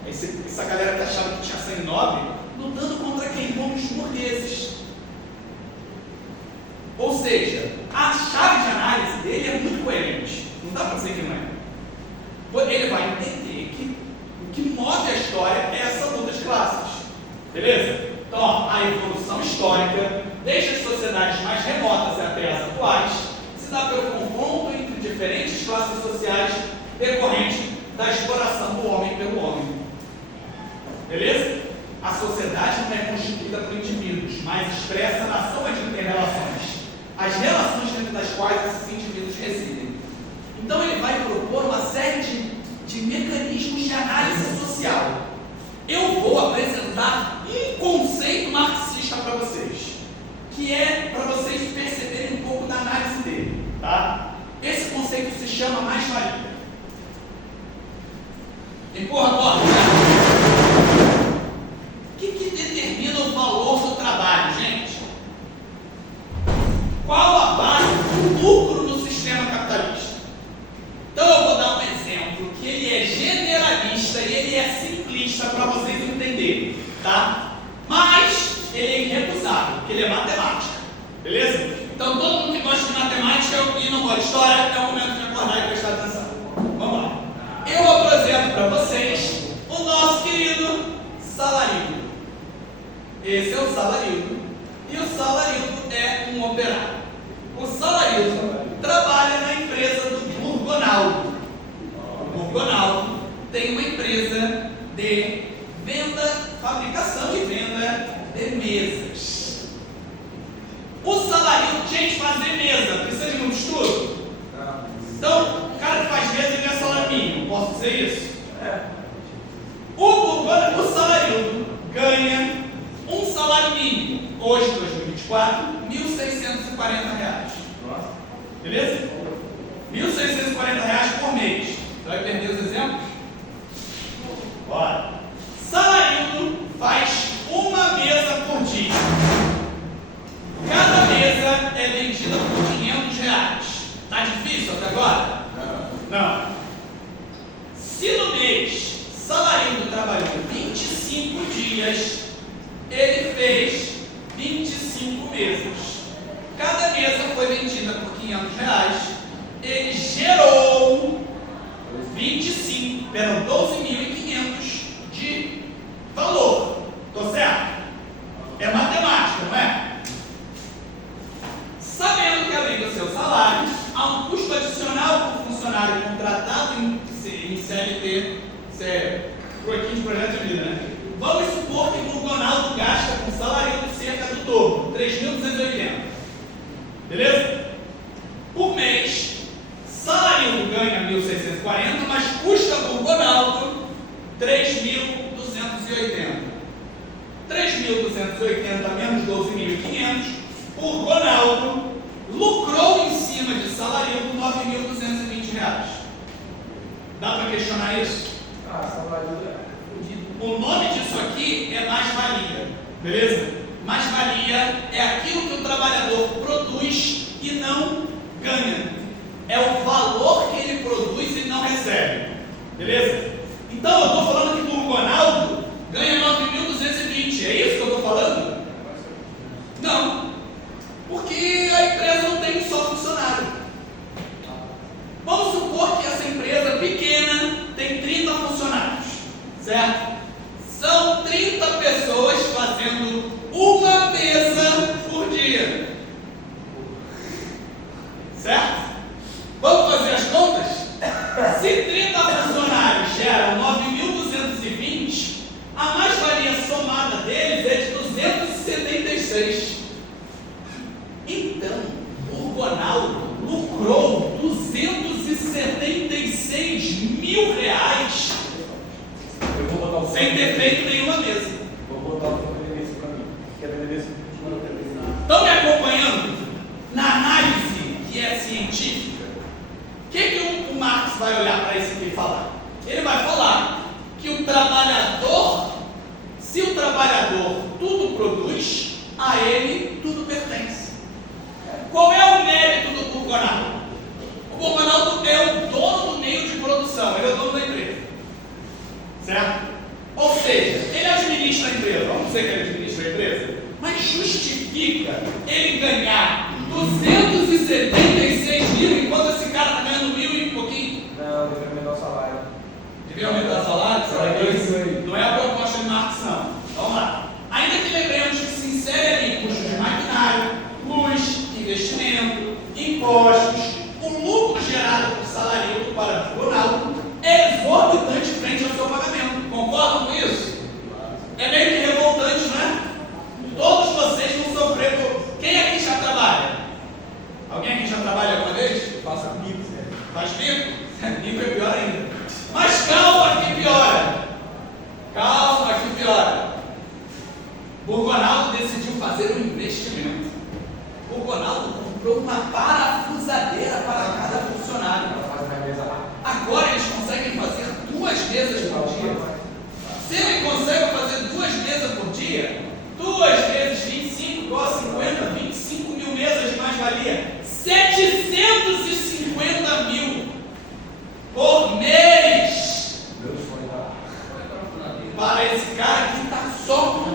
essa galera que achava que tinha sangue nobre, lutando contra quem? Contra os burgueses. Ou seja, a chave de análise dele é muito coerente. Não dá para dizer que não é. Ele vai entender que o que move a história é essa luta de classes. Beleza? Então, ó, a evolução histórica, desde as sociedades mais remotas até as atuais, se dá pelo confronto entre diferentes classes sociais decorrente da exploração do homem pelo homem. Beleza? A sociedade não é constituída por indivíduos, mas expressa na soma de interrelações, as relações dentro das quais esses indivíduos residem. Então ele vai propor uma série de mecanismos de análise social. Eu vou apresentar um conceito marxista para vocês, que é para vocês perceberem um pouco da análise dele, tá? Esse conceito se chama mais tá? Mas ele é irrecusável, porque ele é matemática, beleza? Então todo mundo que gosta de matemática e não gosta de história, é o momento de acordar e prestar atenção. Vamos lá. Eu apresento para vocês o nosso querido Salarino. Esse é o Salarino. E o Salarino é um operário. O Salarino trabalha na empresa do Burgonaldo. O Burgonaldo tem uma empresa de fabricação e venda de mesas. O Salarino, gente, fazer mesa precisa de muito estudo? Então, o cara que faz mesa ele é salário mínimo, posso dizer isso? O Salarino ganha um salário mínimo, hoje, 2024, R$ 1.640. Beleza? R$ 1.640 por mês. Você vai perder os exemplos? Bora. Salarino faz uma mesa por dia. Cada mesa é vendida por R$500. Tá difícil até agora? Não. Se no mês Salarino trabalhou 25 dias, ele fez 25 mesas. Cada mesa foi vendida por R$500. Ele gerou 12.500 de valor. Tô certo? É matemática, não é? Sabendo que além do seu salário, há um custo adicional para o funcionário contratado em CLT, isso é troquinho de projeto de vida, né? Vamos supor que o Burgonaldo gasta com salário de cerca do dobro, 3.280. Beleza? Por mês, Salarino ganha 1.640, mas custa Burgonaldo 3.280. 3.280 menos 12.500, Burgonaldo lucrou em cima de Salarino R$9.220. Dá para questionar isso? Salário é fudido. O nome disso aqui é mais-valia, beleza? Mais-valia é aquilo que o trabalhador produz e não ganha. É o valor que ele produz e não recebe, beleza? Então eu estou falando que o Burgonaldo ganha 9.220, é isso que eu estou falando? Não, porque a empresa não tem um só funcionário. Vamos supor que essa empresa pequena tem 30 funcionários, certo? São 30 pessoas fazendo uma mesa por dia, certo? Vamos fazer as contas? Se 30 funcionários geram 9.220, a mais-valia somada deles é de 276. Então, o Burgonaldo lucrou R$276.000 Eu vou botar o sem ter feito nenhuma mesa. Vou botar o endereço para mim. Quer endereço? Estão me acompanhando? Na análise que é científica, o que o Marx vai olhar para isso aqui e falar? Ele vai falar que o trabalhador, se o trabalhador tudo produz, a ele tudo pertence. Qual é o mérito do Burgonaldo? O Burgonaldo é o dono do meio de produção, ele é o dono da empresa, certo? Ou seja, ele administra a empresa, vamos dizer que ele administra a empresa, mas justifica ele ganhar 276 mil enquanto esse cara está ganhando 1.000 e pouquinho? Não, deve aumentar o salário. Devia aumentar o salário? Não é a proposta de Marx, não. Vamos lá. Ainda que lembremos que se insere ali custos de maquinário, luz, investimento, impostos, o lucro gerado por salário para o Burgonaldo é exorbitante frente ao seu pagamento. Concordam com isso? É meio que revoltante, não é? Todos vocês vão sofrer. Quem aqui já trabalha? Alguém aqui já trabalha alguma vez? Faça bico, sério. Faz bico? Bico é pior ainda. Mas calma que piora. Calma que piora. Burgonaldo decidiu fazer um investimento. Burgonaldo comprou uma parafusadeira para cada funcionário. Agora eles conseguem fazer 2 mesas por dia. Se ele consegue fazer 2 mesas por dia, 2 vezes 25 igual a 50, 25 mil mesas de mais-valia, 750 mil por mês. Para esse cara que está só com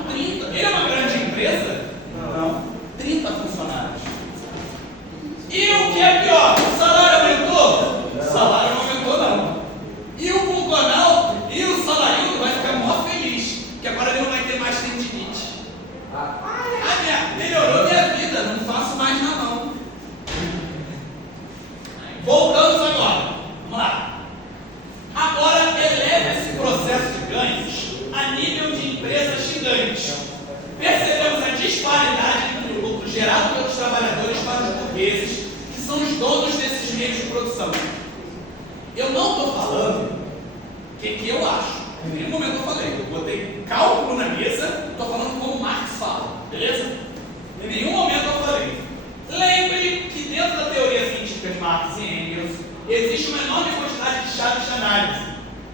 percebemos a disparidade entre o lucro gerado pelos trabalhadores para os burgueses, que são os donos desses meios de produção. Eu não estou falando o que eu acho. Em nenhum momento eu falei. Eu botei cálculo na mesa, estou falando como Marx fala, beleza? Em nenhum momento eu falei. Lembre que dentro da teoria científica de Marx e Engels existe uma enorme quantidade de chaves de análise.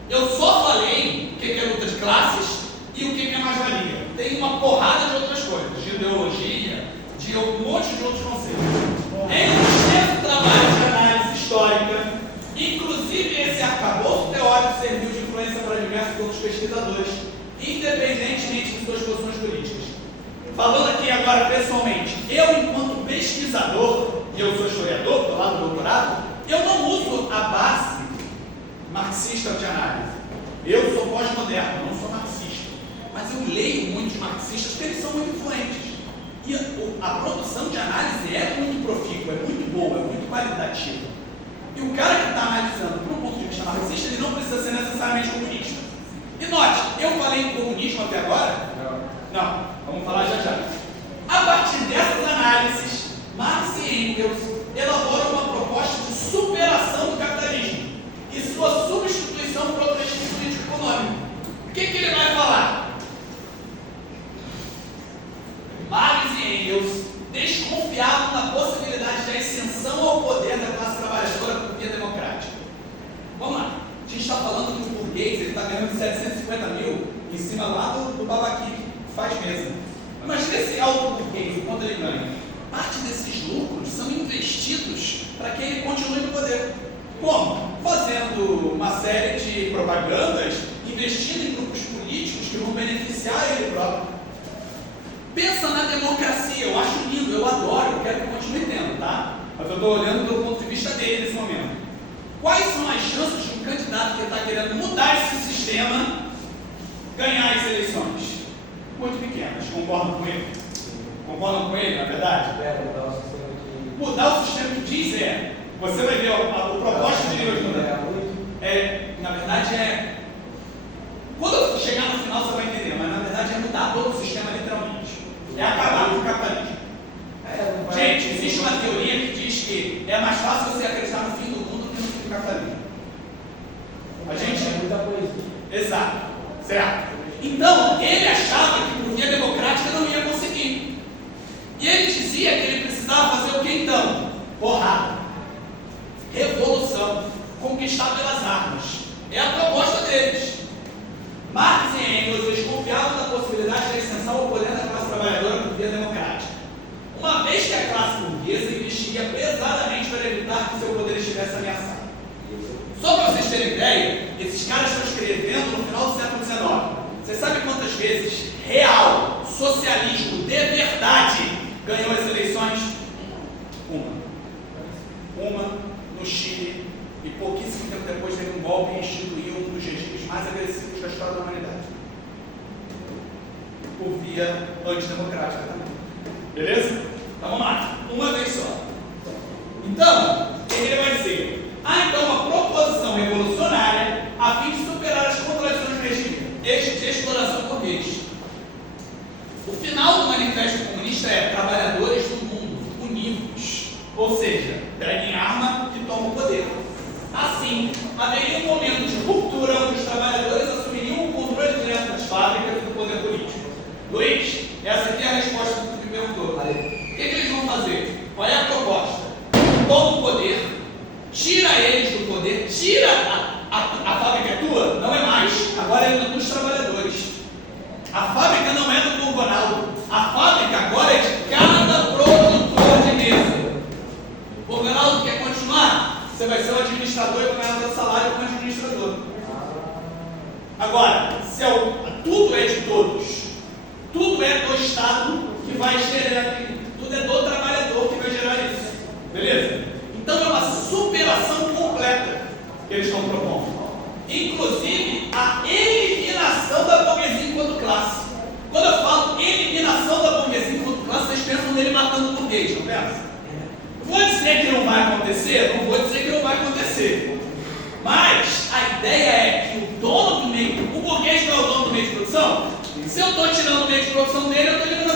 Eu só falei o que é luta de classes e o que é mais-valia. Tem uma porrada de outras coisas, de ideologia, de um monte de outros conceitos. Em um extenso trabalho de análise histórica, inclusive esse arcabouço teórico serviu de influência para diversos outros pesquisadores, independentemente de suas posições políticas. Falando aqui agora pessoalmente, eu enquanto pesquisador, e eu sou historiador, estou lá no doutorado, eu não uso a base marxista de análise. Eu sou pós-moderno, não sou marxista. Mas eu leio muitos marxistas porque eles são muito influentes. E a produção de análise é muito profícua, é muito boa, é muito qualitativa. E o cara que está analisando por um ponto de vista marxista, ele não precisa ser necessariamente comunista. E note, eu falei em comunismo até agora? Não, vamos falar já já. A partir dessas análises, Marx e Engels elaboram uma proposta de superação do capitalismo e sua substituição por outro regime político-econômico. O que ele vai falar? Marx e Engels desconfiavam da possibilidade de ascensão ao poder da classe trabalhadora por via democrática. Vamos lá. A gente está falando que o burguês está ganhando 750 mil em cima lá do babaqui que faz mesa. Imagina esse alto burguês, o quanto ele ganha. Parte desses lucros são investidos para que ele continue no poder. Como? Fazendo uma série de propagandas, investindo em grupos políticos que vão beneficiar ele próprio. Pensa na democracia, eu acho lindo, eu adoro, eu quero que continue tendo, tá? Mas eu estou olhando do ponto de vista dele nesse momento. Quais são as chances de um candidato que está querendo mudar esse sistema ganhar as eleições? Muito pequenas, concordam com ele? Concordam com ele, na verdade? Mudar o sistema que diz você vai ver o propósito de Deus mudar. Na verdade quando eu chegar no final você vai entender, mas na verdade é mudar todo o sistema literalmente. É acabar com o capitalismo. Gente, existe uma teoria que diz que é mais fácil você acreditar no fim do mundo do que no fim do capitalismo. A gente... É muita coisa. Exato. Certo? Então, ele achava que por via democrática não ia conseguir. E ele dizia que ele precisava fazer o que então? Porrada. Revolução. Conquistar pelas armas. É a proposta deles. Marx e Engels desconfiavam da possibilidade de ascensão ao poder da classe trabalhadora por via democrática. Uma vez que a classe burguesa investiria pesadamente para evitar que seu poder estivesse ameaçado. Só para vocês terem ideia, esses caras estão escrevendo no final do século XIX. Você sabe quantas vezes real, socialismo de verdade ganhou as eleições? Uma no Chile, e pouquíssimo tempo depois teve um golpe e instituiu um dos regimes mais agressivos da história da humanidade. Por via antidemocrática também. Beleza? Então vamos lá. Uma vez só. Então, ele vai dizer, então uma proposição revolucionária a fim de superar as contradições do regime de exploração burguês. O final do manifesto comunista é trabalhadores do mundo, unidos. Ou seja, peguem arma que toma o poder. Assim, haveria um momento de ruptura onde os trabalhadores assumiriam o controle direto das fábricas e do poder político. Luiz, essa aqui é a resposta que tu me perguntou. O que eles vão fazer? Qual é a proposta? Toma o poder, tira eles do poder, tira a fábrica é tua, não é mais, agora é dos trabalhadores. A fábrica não é do Povo Ronaldo, a fábrica agora é de cada produtor de mesa. O Povo Ronaldo quer continuar? Você vai ser o administrador e vai ganhar o seu salário como administrador. Agora, tudo é de todos, tudo é do Estado que vai gerar, tudo é do trabalhador que vai gerar isso. Beleza? Então é uma superação completa que eles estão propondo. Inclusive a eliminação da burguesia enquanto classe. Quando eu falo eliminação da burguesia enquanto classe, vocês pensam nele matando o burguês, não pensa? Vou dizer que não vai acontecer? Não vou dizer que não vai acontecer. Mas a ideia é que o dono do meio, o burguês não é o dono do meio de produção. Se eu estou tirando o meio de produção dele, eu estou eliminando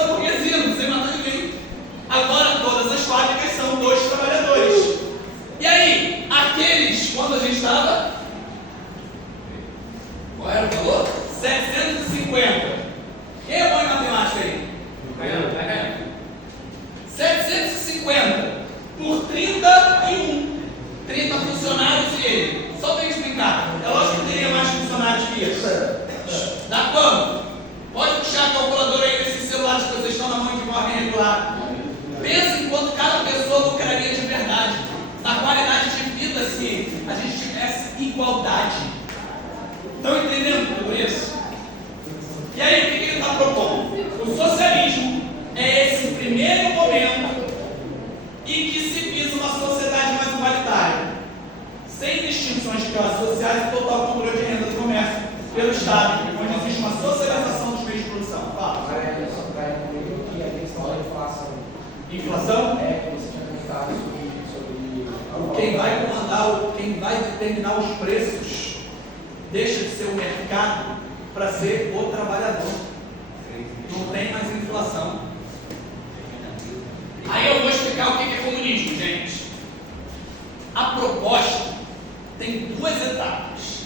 igualdade. Estão entendendo tudo isso? E aí, o que ele está propondo? O socialismo é esse primeiro momento em que se visa uma sociedade mais igualitária, sem distinções de classes sociais e total controle de renda do comércio pelo Estado, onde existe uma socialização dos meios de produção. Fala. Agora é só para incluir o que a questão da inflação. Inflação? É, que você tinha comentado sobre Quem vai comandar, quem vai determinar os preços, deixa de ser o mercado para ser o trabalhador. Não tem mais inflação. Aí eu vou explicar o que é comunismo, gente. A proposta tem duas etapas.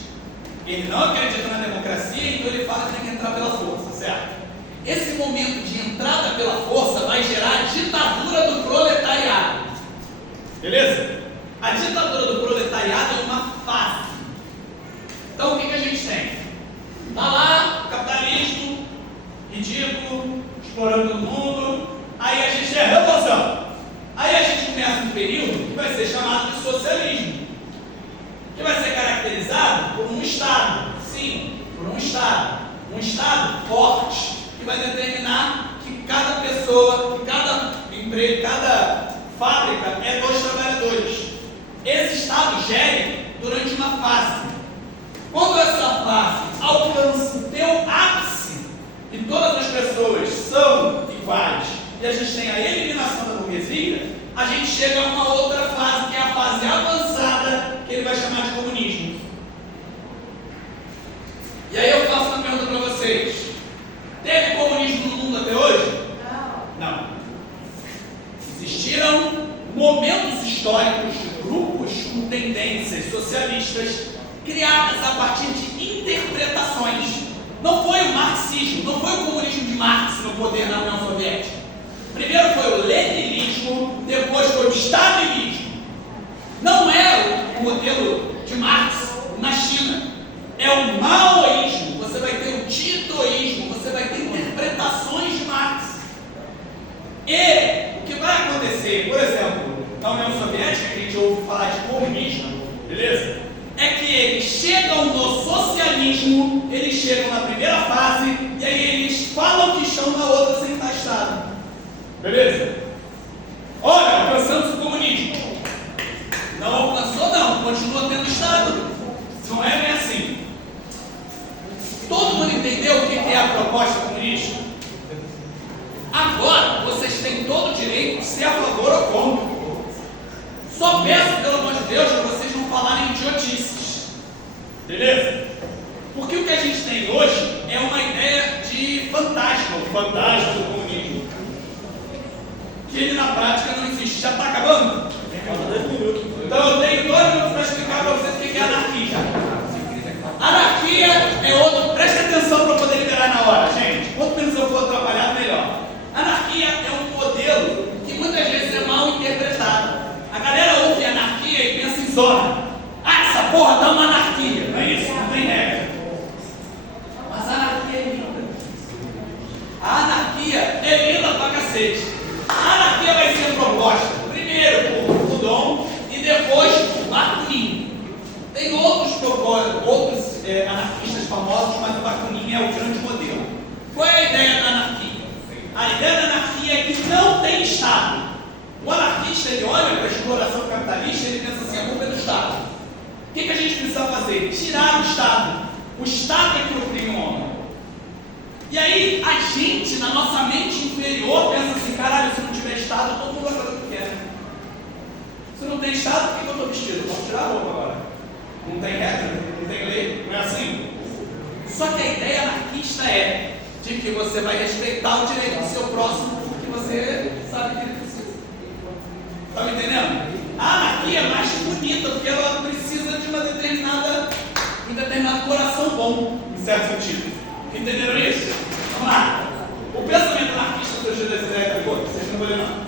Ele não acredita na democracia, então ele fala que tem que entrar pela força, certo? Esse momento de entrada pela força vai gerar a ditadura do proletariado. Beleza? A ditadura do proletariado é uma fase. Então o que a gente tem? Está lá, o capitalismo, ridículo, explorando o mundo. Aí a gente tem a revolução. Aí a gente começa um período que vai ser chamado de socialismo, que vai ser caracterizado por um Estado. Sim, por um Estado. Um Estado forte, que vai determinar que cada pessoa, que cada emprego, cada fábrica é dos trabalhadores. Esse Estado gere durante uma fase. Quando essa fase alcança o teu ápice e todas as pessoas são iguais e a gente tem a eliminação da burguesia, a gente chega a uma outra fase, que é a fase avançada, que ele vai chamar de comunismo. E aí eu faço uma pergunta para vocês: teve comunismo no mundo até hoje? Não. Existiram momentos históricos de grupos com tendências socialistas criadas a partir de interpretações. Não foi o marxismo, não foi o comunismo de Marx no poder na União Soviética. Primeiro foi o leninismo, depois foi o stalinismo. Não é o modelo de Marx na China, é o maoísmo. Você vai ter o titoísmo, você vai ter interpretações de Marx. E o que vai acontecer, por exemplo, na União Soviética, que a gente ouve falar de comunismo, beleza? É que eles chegam no socialismo, eles chegam na primeira fase, e aí eles falam que estão na outra sem estar Estado. Beleza? Olha, alcançamos o comunismo. Não alcançou não, continua tendo Estado. Não é bem assim. Todo mundo entendeu o que é a proposta comunista? Agora, vocês têm todo o direito de ser a favor ou contra. Só peço, pelo amor de Deus, para vocês não falarem idiotices. Beleza? Porque o que a gente tem hoje é uma ideia de fantasma, o fantasma do comunismo. Que ele na prática não existe. Já está acabando? Então eu tenho 2 minutos para explicar para vocês o que é anarquia. Anarquia é outro. Preste atenção para poder liberar na hora, gente. Quanto menos eu for atrapalhado, melhor. Anarquia é um modelo que muitas vezes é mal interpretado. A galera ouve anarquia e pensa em zona. Ah, essa porra dá uma anarquia. Não é isso, não tem regra. Mas a anarquia é linda. A anarquia é linda pra cacete. A anarquia vai ser proposta primeiro por Proudhon e depois por Bakunin. Tem outros anarquistas famosos, mas o Bakunin é o grande modelo. Qual é a ideia da anarquia? A ideia da anarquia é que não tem Estado. O anarquista, ele olha para a exploração capitalista e ele pensa assim: a culpa é do Estado. O que a gente precisa fazer? Tirar o Estado. O Estado é que oprime o homem. E aí a gente, na nossa mente inferior, pensa assim: caralho, se não tiver Estado, todo mundo vai fazer o que quer. Se não tem Estado, por que eu estou vestido? Eu posso tirar a roupa agora. Não tem regra, não tem lei, não é assim? Só que a ideia anarquista é de que você vai respeitar o direito do seu próximo, porque você sabe que ele precisa. Está me entendendo? A anarquia é mais bonita, porque ela precisa de um determinado coração bom, em certo sentido. Entenderam isso? Vamos lá. O pensamento anarquista surgiu desse ideia agora, vocês não vão ler não.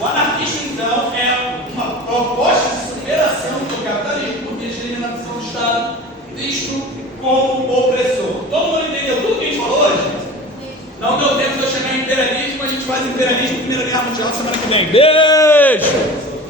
O anarquista, então, é uma proposta de superação do capitalismo, porque de eliminação do Estado, visto como opressor. Todo mundo entendeu tudo que a gente falou hoje? Não deu tempo de eu chegar em imperialismo, a gente faz imperialismo, Primeira Guerra Mundial semana que vem. Beijo!